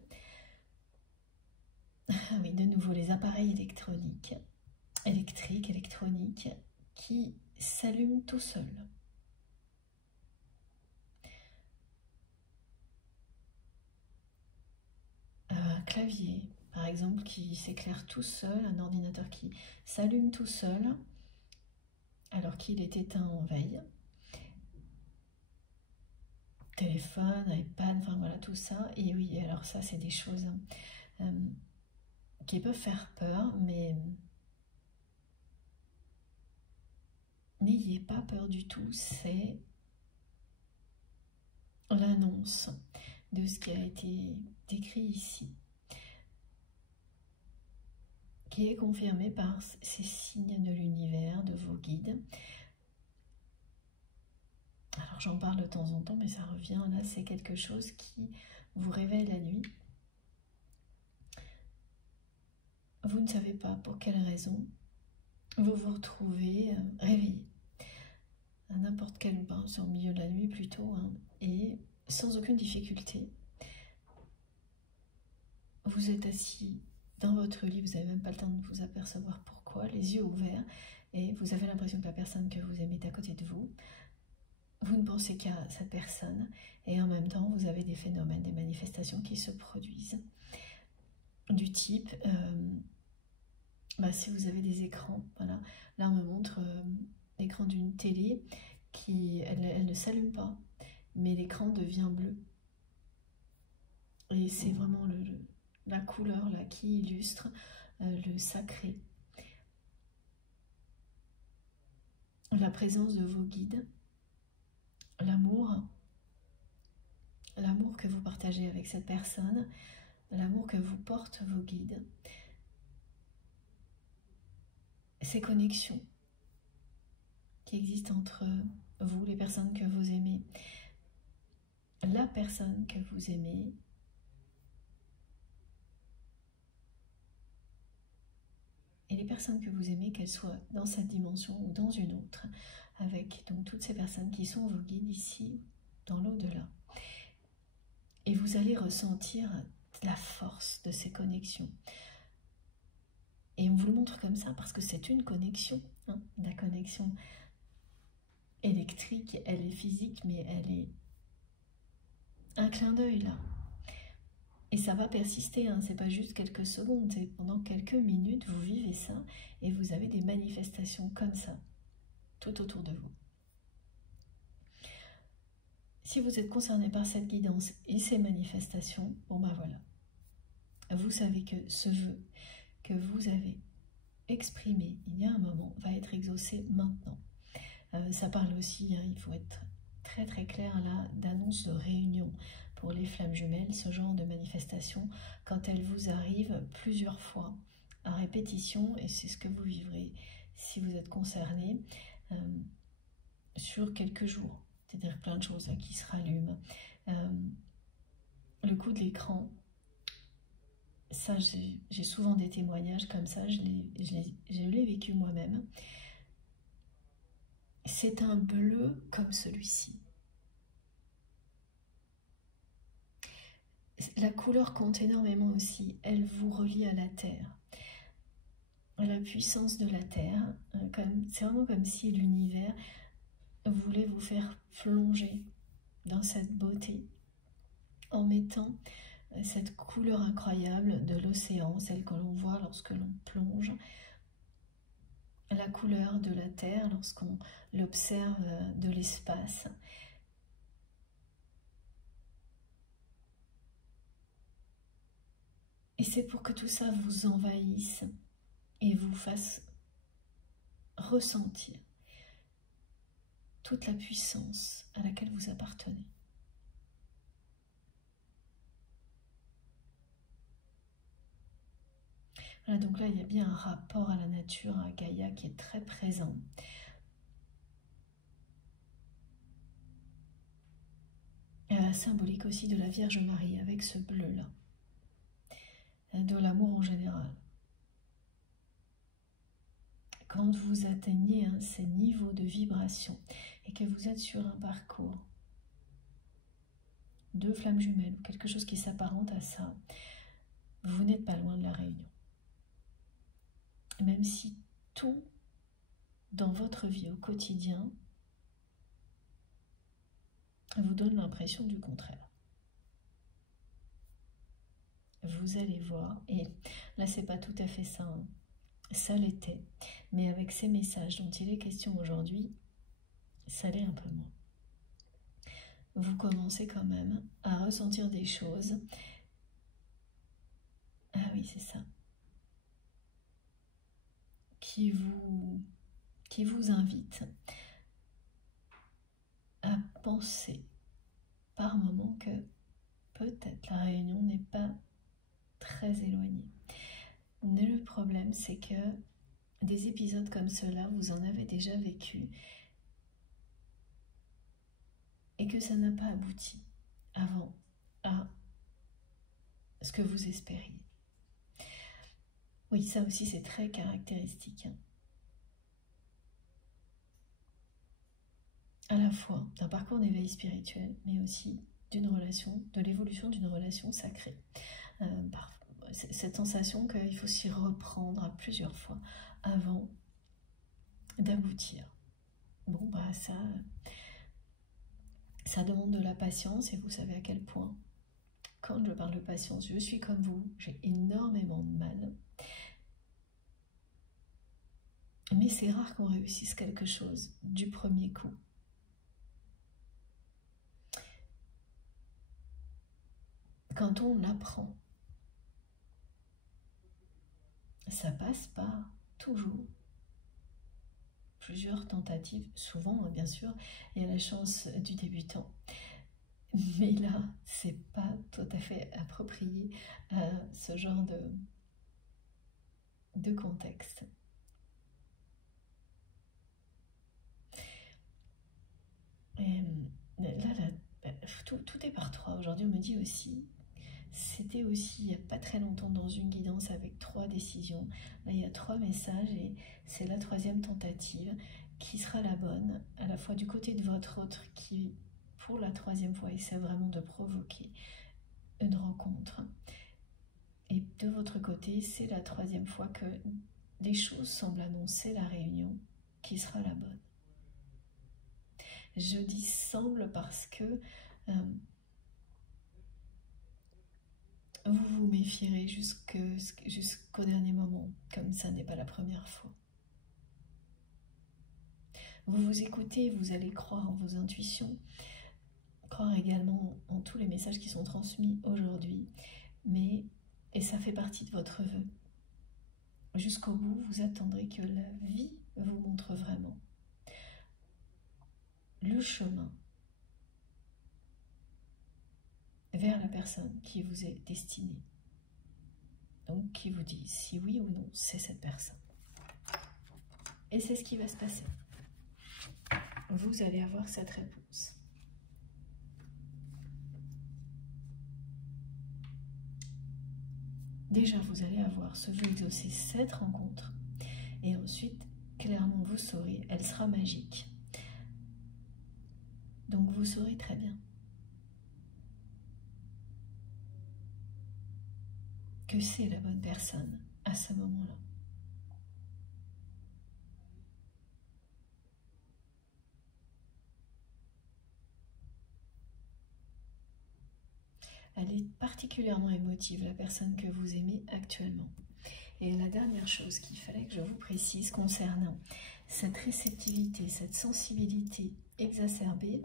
Ah oui, de nouveau, les appareils électriques, électroniques, qui s'allument tout seuls. Un clavier, par exemple, qui s'éclaire tout seul, un ordinateur qui s'allume tout seul, alors qu'il est éteint en veille. Téléphone, iPad, enfin voilà tout ça. Et oui, alors ça c'est des choses qui peuvent faire peur, mais n'ayez pas peur du tout, c'est l'annonce de ce qui a été décrit ici, qui est confirmé par ces signes de l'univers, de vos guides. Alors j'en parle de temps en temps, mais ça revient, là c'est quelque chose qui vous réveille la nuit. Vous ne savez pas pour quelle raison vous vous retrouvez réveillé. À n'importe quel bain, c'est au milieu de la nuit plutôt, hein, et sans aucune difficulté. Vous êtes assis dans votre lit, vous n'avez même pas le temps de vous apercevoir pourquoi, les yeux ouverts, et vous avez l'impression que la personne que vous aimez est à côté de vous. Vous ne pensez qu'à cette personne, et en même temps, vous avez des phénomènes, des manifestations qui se produisent. Du type, si vous avez des écrans, voilà, là on me montre l'écran d'une télé qui, elle ne s'allume pas, mais l'écran devient bleu. Et c'est vraiment la couleur là qui illustre le sacré. La présence de vos guides, l'amour que vous partagez avec cette personne, l'amour que vous portent vos guides, ces connexions qui existent entre vous, les personnes que vous aimez, la personne que vous aimez, et les personnes que vous aimez, qu'elles soient dans cette dimension ou dans une autre, avec donc toutes ces personnes qui sont vos guides ici, dans l'au-delà. Et vous allez ressentir la force de ces connexions. Et on vous le montre comme ça parce que c'est une connexion. Hein. La connexion électrique, elle est physique, mais elle est un clin d'œil là. Et ça va persister, hein. C'est pas juste quelques secondes, c'est pendant quelques minutes, vous vivez ça et vous avez des manifestations comme ça, tout autour de vous. Si vous êtes concerné par cette guidance et ces manifestations, bon ben voilà, vous savez que ce vœu que vous avez exprimé il y a un moment va être exaucé maintenant. Ça parle aussi, hein, il faut être très très clair là, d'annonce de réunion pour les flammes jumelles, ce genre de manifestation, quand elle vous arrive plusieurs fois à répétition, et c'est ce que vous vivrez si vous êtes concerné, sur quelques jours. C'est-à-dire plein de choses là, qui se rallument. Le coup de l'écran, ça j'ai souvent des témoignages comme ça, je l'ai vécu moi-même. C'est un bleu comme celui-ci. La couleur compte énormément aussi, elle vous relie à la terre, à la puissance de la terre. C'est vraiment comme si l'univers voulait vous faire plonger dans cette beauté en mettant cette couleur incroyable de l'océan, celle que l'on voit lorsque l'on plonge, la couleur de la terre lorsqu'on l'observe de l'espace. Et c'est pour que tout ça vous envahisse et vous fasse ressentir toute la puissance à laquelle vous appartenez. Voilà, donc là, il y a bien un rapport à la nature, à Gaïa qui est très présent. Symbolique aussi de la Vierge Marie avec ce bleu-là. De l'amour en général. Quand vous atteignez ces niveaux de vibration et que vous êtes sur un parcours de flammes jumelles, quelque chose qui s'apparente à ça, vous n'êtes pas loin de la réunion. Même si tout dans votre vie au quotidien vous donne l'impression du contraire. Vous allez voir, et là c'est pas tout à fait ça, hein. Ça l'était, mais avec ces messages dont il est question aujourd'hui, ça l'est un peu moins. Vous commencez quand même à ressentir des choses. Ah oui, c'est ça. Qui vous invite à penser par moment que peut-être la réunion n'est pas très éloignée. Mais le problème, c'est que des épisodes comme cela, vous en avez déjà vécu et que ça n'a pas abouti avant à ce que vous espériez. Oui, ça aussi c'est très caractéristique. À la fois d'un parcours d'éveil spirituel, mais aussi d'une relation, de l'évolution d'une relation sacrée. Cette sensation qu'il faut s'y reprendre à plusieurs fois avant d'aboutir. Bon, bah ça demande de la patience et vous savez à quel point, quand je parle de patience, je suis comme vous, j'ai énormément de mal. Mais c'est rare qu'on réussisse quelque chose du premier coup. Quand on apprend, ça passe par toujours plusieurs tentatives, souvent bien sûr, il y a la chance du débutant. Mais là, c'est pas tout à fait approprié à ce genre de contexte. Et là, tout est par trois. Aujourd'hui, on me dit aussi, c'était aussi il n'y a pas très longtemps dans une guidance avec 3 décisions. Là, il y a 3 messages et c'est la 3e tentative qui sera la bonne, à la fois du côté de votre autre qui, pour la 3e fois, essaie vraiment de provoquer une rencontre. Et de votre côté, c'est la 3e fois que les choses semblent annoncer la réunion qui sera la bonne. Je dis semble parce que vous vous méfierez jusqu'au dernier moment, comme ça n'est pas la première fois. Vous vous écoutez, vous allez croire en vos intuitions, croire également en tous les messages qui sont transmis aujourd'hui, et ça fait partie de votre vœu. Jusqu'au bout, vous attendrez que la vie vous montre vraiment le chemin vers la personne qui vous est destinée. Donc, qui vous dit si oui ou non c'est cette personne. Et c'est ce qui va se passer. Vous allez avoir cette réponse. Déjà, vous allez avoir ce vœu exaucé, cette rencontre. Et ensuite, clairement, vous saurez, elle sera magique. Donc, vous saurez très bien que c'est la bonne personne à ce moment-là. Elle est particulièrement émotive, la personne que vous aimez actuellement. Et la dernière chose qu'il fallait que je vous précise concernant cette réceptivité, cette sensibilité exacerbée,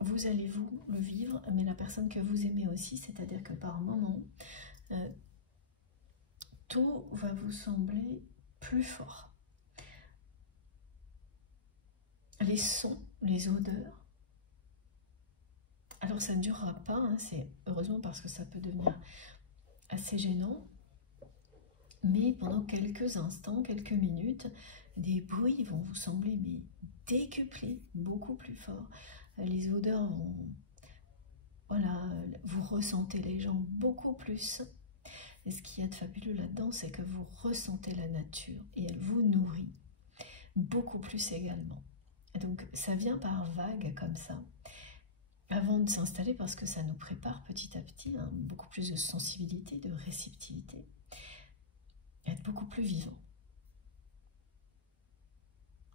vous allez vous le vivre, mais la personne que vous aimez aussi, c'est-à-dire que par moment, tout va vous sembler plus fort. Les sons, les odeurs. Alors ça ne durera pas, hein, c'est heureusement parce que ça peut devenir assez gênant, Mais pendant quelques instants, quelques minutes, des bruits vont vous sembler mais décuplés, beaucoup plus forts. Les odeurs vont... Voilà, vous ressentez les gens beaucoup plus. Et ce qu'il y a de fabuleux là-dedans, c'est que vous ressentez la nature et elle vous nourrit beaucoup plus également. Et donc ça vient par vagues comme ça, avant de s'installer, parce que ça nous prépare petit à petit, hein, beaucoup plus de sensibilité, de réceptivité, être beaucoup plus vivant.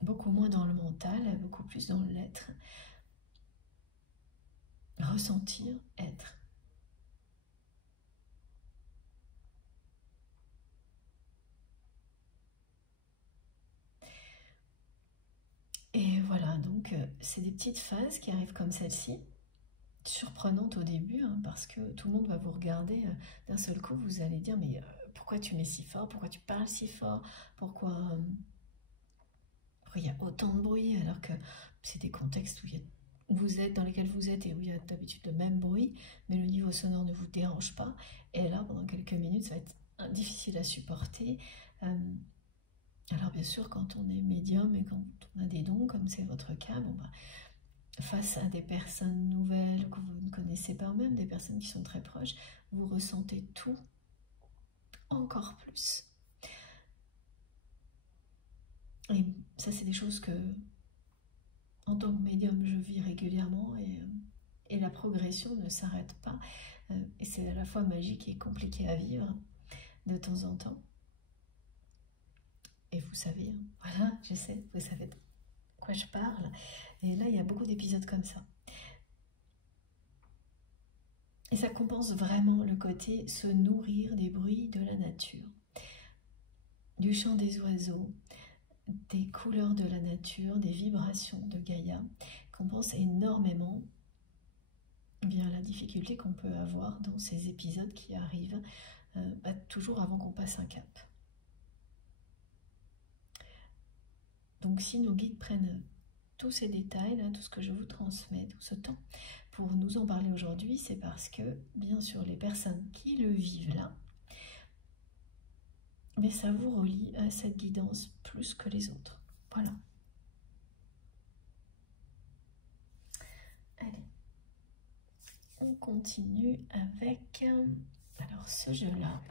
Beaucoup moins dans le mental, beaucoup plus dans l'être. Ressentir, être. Et voilà, donc c'est des petites phases qui arrivent comme celle-ci, surprenantes au début, hein, parce que tout le monde va vous regarder, d'un seul coup vous allez dire mais pourquoi tu mets si fort, pourquoi tu parles si fort, pourquoi il y a autant de bruit, alors que c'est des contextes où vous êtes, dans lesquels vous êtes et où il y a d'habitude le même bruit, mais le niveau sonore ne vous dérange pas, et là pendant quelques minutes ça va être difficile à supporter. Alors bien sûr, quand on est médium et quand on a des dons, comme c'est votre cas, bon bah, face à des personnes nouvelles que vous ne connaissez pas, même des personnes qui sont très proches, vous ressentez tout encore plus. Et ça, c'est des choses que, en tant que médium, je vis régulièrement, et la progression ne s'arrête pas. Et c'est à la fois magique et compliqué à vivre de temps en temps. Et vous savez, voilà, je sais, vous savez de quoi je parle. Et là, il y a beaucoup d'épisodes comme ça. Et ça compense vraiment le côté se nourrir des bruits de la nature, du chant des oiseaux, des couleurs de la nature, des vibrations de Gaïa, compense énormément bien la difficulté qu'on peut avoir dans ces épisodes qui arrivent toujours avant qu'on passe un cap. Donc si nos guides prennent tous ces détails, là, tout ce que je vous transmets, tout ce temps, pour nous en parler aujourd'hui, c'est parce que, bien sûr, les personnes qui le vivent là, mais ça vous relie à cette guidance plus que les autres. Voilà. Allez, on continue avec alors ce jeu-là.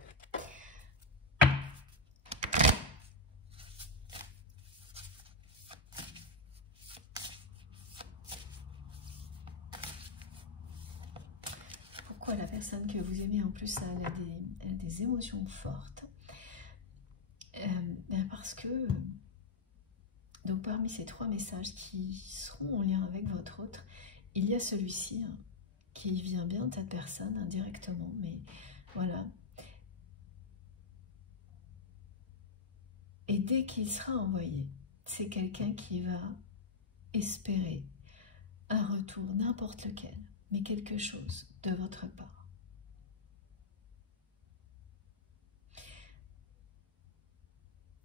Pourquoi la personne que vous aimez, en plus, elle a des émotions fortes? Parce que, donc parmi ces 3 messages qui seront en lien avec votre autre, il y a celui-ci qui vient bien de cette personne indirectement, mais voilà. Et dès qu'il sera envoyé, c'est quelqu'un qui va espérer un retour, n'importe lequel, mais quelque chose de votre part.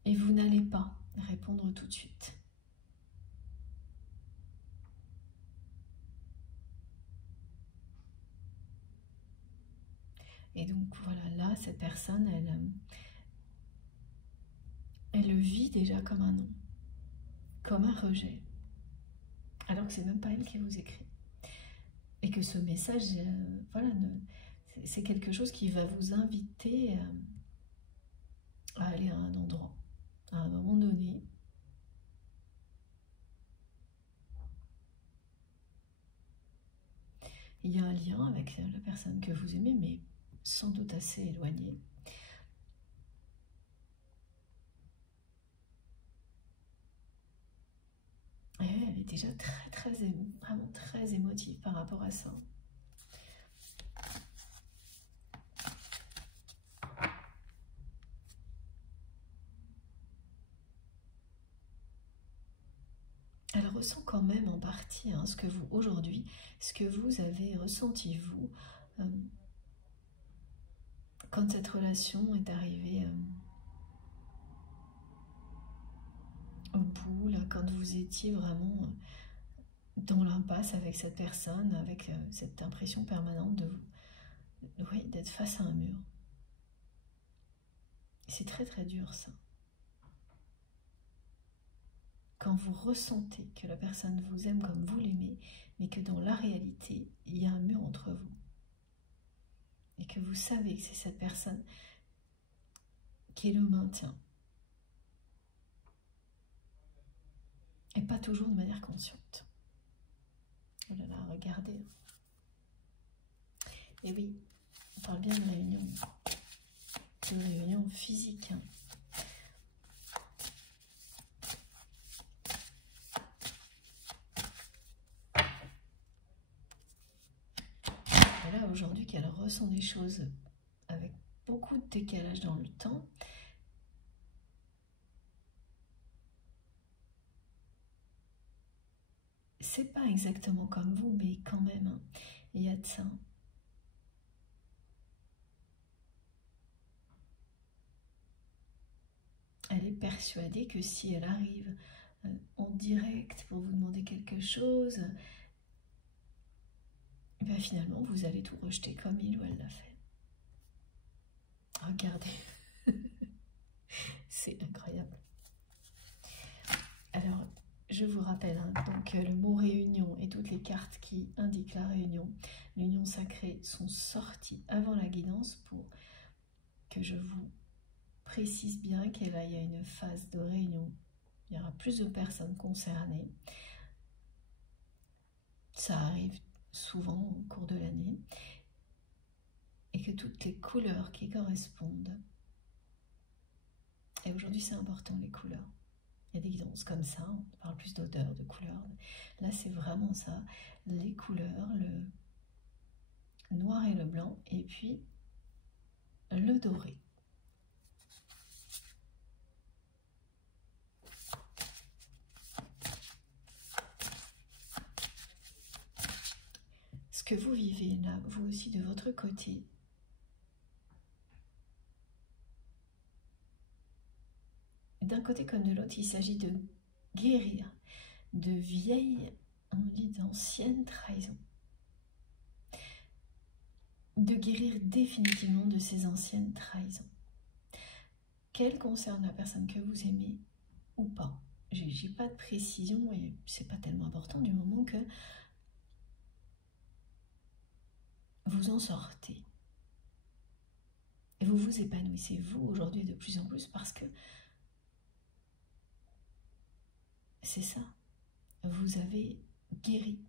Et vous n'allez pas répondre tout de suite. Et donc voilà, là, cette personne, elle le vit déjà comme un non, comme un rejet, alors que c'est même pas elle qui vous écrit. Et que ce message, voilà, c'est quelque chose qui va vous inviter à aller à un endroit, à un moment donné. Il y a un lien avec la personne que vous aimez, mais sans doute assez éloigné. Et elle est déjà vraiment très émotive par rapport à ça. Elle ressent quand même en partie ce que vous, aujourd'hui, ce que vous avez ressenti, vous, quand cette relation est arrivée au bout, là, quand vous étiez vraiment dans l'impasse avec cette personne, avec cette impression permanente de, oui, d'être face à un mur. C'est très très dur ça. Quand vous ressentez que la personne vous aime comme vous l'aimez, mais que dans la réalité, il y a un mur entre vous. Et que vous savez que c'est cette personne qui le maintient. Et pas toujours de manière consciente. Oh là là, regardez. Et oui, on parle bien de réunion. C'est une réunion physique. Hein. Et là, aujourd'hui, qu'elle ressent des choses avec beaucoup de décalage dans le temps. C'est pas exactement comme vous, mais quand même, hein, il y a de ça. Elle est persuadée que si elle arrive en direct pour vous demander quelque chose, et bien finalement vous allez tout rejeter comme il ou elle l'a fait. Regardez, c'est incroyable. Alors, je vous rappelle, hein, donc le mot réunion et toutes les cartes qui indiquent la réunion, l'union sacrée sont sorties avant la guidance pour que je vous précise bien qu'il y a une phase de réunion. Il y aura plus de personnes concernées. Ça arrive souvent au cours de l'année. Et que toutes les couleurs qui correspondent. Et aujourd'hui, c'est important, les couleurs. Il y a des guidances comme ça, on parle plus d'odeur, de couleurs. Là, c'est vraiment ça. Les couleurs, le noir et le blanc, et puis le doré. Ce que vous vivez là, vous aussi de votre côté, d'un côté comme de l'autre, il s'agit de guérir de vieilles, on dit d'anciennes trahisons. De guérir définitivement de ces anciennes trahisons. Qu'elles concernent la personne que vous aimez ou pas. J'ai pas de précision et c'est pas tellement important du moment que vous en sortez. Et vous vous épanouissez, vous, aujourd'hui, de plus en plus, parce que c'est ça. Vous avez guéri.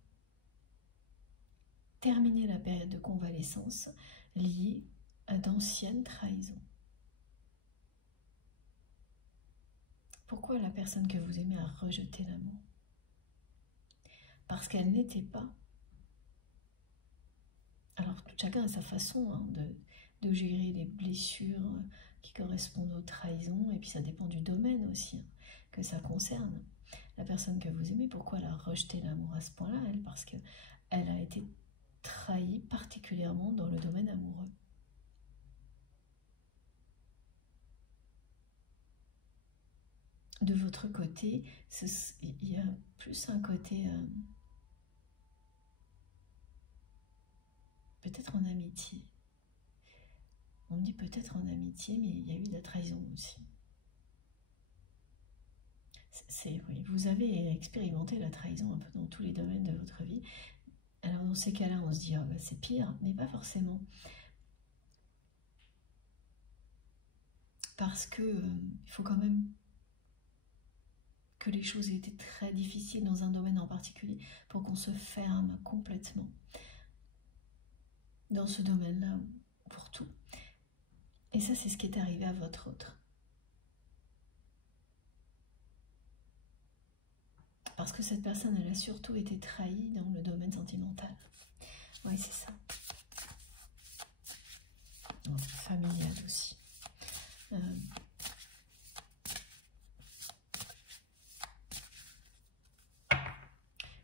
Terminé la période de convalescence liée à d'anciennes trahisons. Pourquoi la personne que vous aimez a rejeté l'amour? Parce qu'elle n'était pas. Alors, chacun a sa façon hein, de gérer les blessures qui correspondent aux trahisons, et puis ça dépend du domaine aussi hein, que ça concerne. La personne que vous aimez, pourquoi elle a rejeté l'amour à ce point-là? Elle, parce qu'elle a été trahie particulièrement dans le domaine amoureux. De votre côté, il y a plus un côté... peut-être en amitié. On me dit peut-être en amitié, mais il y a eu de la trahison aussi. Oui, vous avez expérimenté la trahison un peu dans tous les domaines de votre vie. Alors dans ces cas-là, on se dit, oh, bah, c'est pire, mais pas forcément. Parce que il faut quand même que les choses aient été très difficiles dans un domaine en particulier pour qu'on se ferme complètement dans ce domaine-là, pour tout. Et ça, c'est ce qui est arrivé à votre autre. Parce que cette personne, elle a surtout été trahie dans le domaine sentimental. Oui, c'est ça. Familial aussi.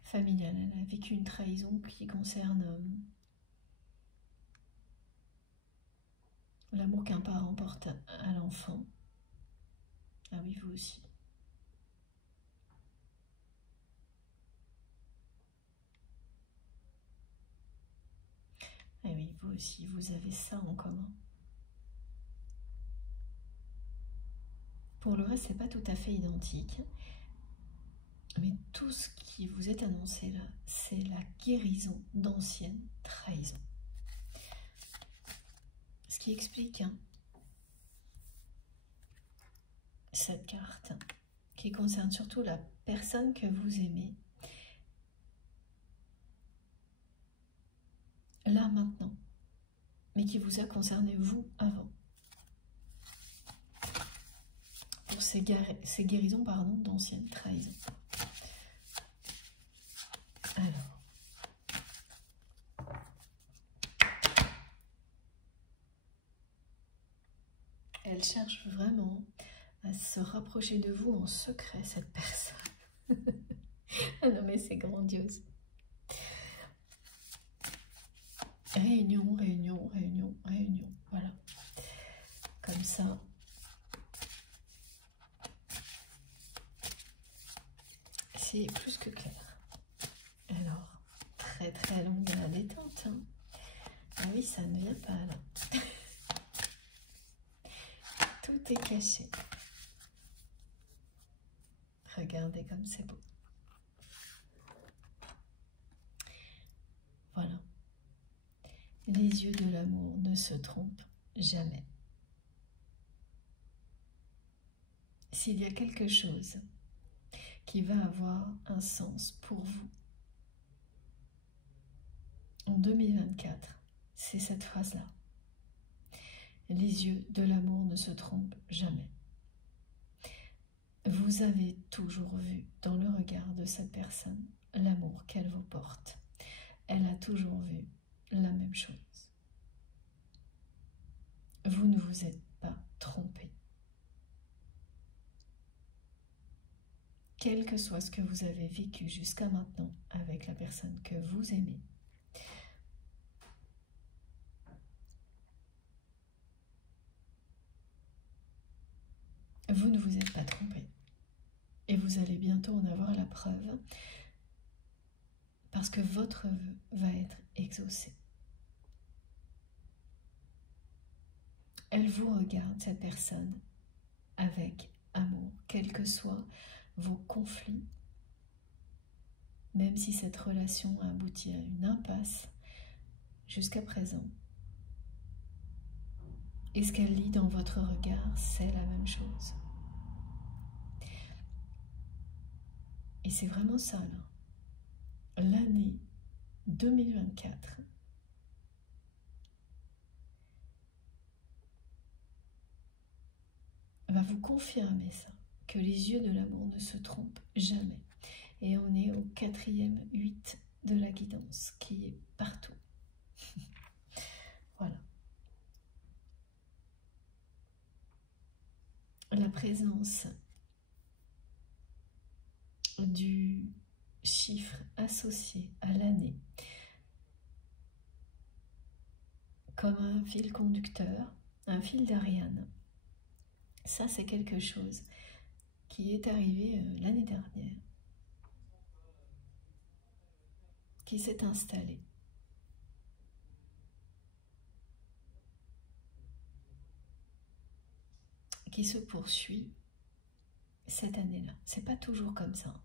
Familial, elle a vécu une trahison qui concerne l'amour qu'un parent porte à l'enfant. Ah oui, vous aussi. Ah oui, vous aussi, vous avez ça en commun. Pour le reste, c'est pas tout à fait identique. Mais tout ce qui vous est annoncé là, c'est la guérison d'anciennes trahisons. Ce qui explique cette carte, qui concerne surtout la personne que vous aimez, là maintenant, mais qui vous a concerné vous avant. Pour ces guérisons d'anciennes trahisons. Alors, elle cherche vraiment à se rapprocher de vous en secret, cette personne. Ah non mais c'est grandiose. Réunion, réunion, réunion, réunion. Voilà. Comme ça. C'est plus que clair. Alors, très très longue à la détente. Hein. Ah oui, ça ne vient pas là. Tout est caché. Regardez comme c'est beau. Voilà. Les yeux de l'amour ne se trompent jamais. S'il y a quelque chose qui va avoir un sens pour vous en 2024, c'est cette phrase-là. Les yeux de l'amour ne se trompent jamais. Vous avez toujours vu dans le regard de cette personne l'amour qu'elle vous porte. Elle a toujours vu la même chose. Vous ne vous êtes pas trompé. Quel que soit ce que vous avez vécu jusqu'à maintenant avec la personne que vous aimez, vous ne vous êtes pas trompé. Et vous allez bientôt en avoir la preuve parce que votre vœu va être exaucé. Elle vous regarde, cette personne, avec amour, quels que soient vos conflits, même si cette relation a abouti à une impasse jusqu'à présent. Et ce qu'elle lit dans votre regard, c'est la même chose. Et c'est vraiment ça, là. L'année 2024 va vous confirmer ça, que les yeux de l'amour ne se trompent jamais. Et on est au 4e 8 de la guidance, qui est partout. Voilà. La présence du chiffre associé à l'année comme un fil conducteur, un fil d'Ariane. Ça, c'est quelque chose qui est arrivé l'année dernière, qui s'est installé. Qui se poursuit cette année-là. C'est pas toujours comme ça.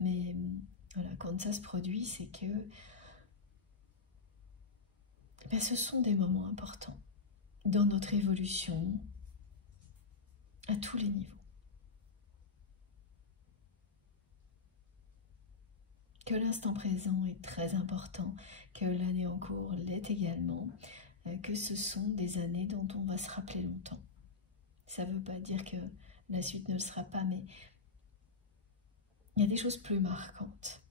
Mais voilà, quand ça se produit, c'est que ce sont des moments importants dans notre évolution à tous les niveaux. Que l'instant présent est très important, que l'année en cours l'est également, que ce sont des années dont on va se rappeler longtemps. Ça ne veut pas dire que la suite ne le sera pas, mais il y a des choses plus marquantes.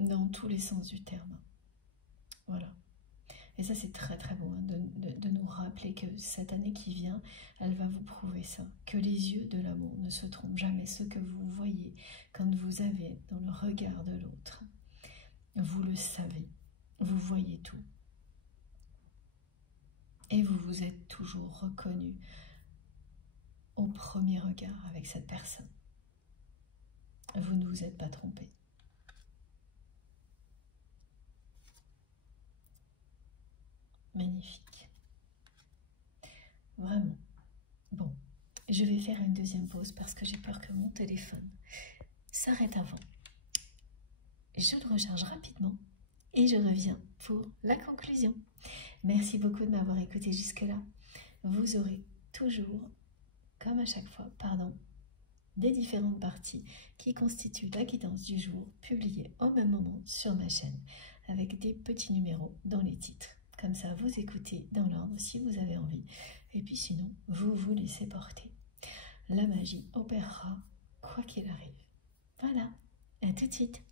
Dans tous les sens du terme. Voilà. Et ça, c'est très très beau, hein, de nous rappeler que cette année qui vient, elle va vous prouver ça. Que les yeux de l'amour ne se trompent jamais. Ce que vous voyez quand vous avez dans le regard de l'autre, vous le savez. Vous voyez tout. Et vous vous êtes toujours reconnu au premier regard avec cette personne. Vous ne vous êtes pas trompé. Magnifique. vraiment. Bon, je vais faire une deuxième pause parce que j'ai peur que mon téléphone s'arrête avant. Je le recharge rapidement et je reviens pour la conclusion. Merci beaucoup de m'avoir écouté jusque-là. Vous aurez toujours, comme à chaque fois, des différentes parties qui constituent la guidance du jour publiée au même moment sur ma chaîne avec des petits numéros dans les titres. Comme ça, vous écoutez dans l'ordre si vous avez envie. Et puis sinon, vous vous laissez porter. La magie opérera quoi qu'il arrive. Voilà, à tout de suite.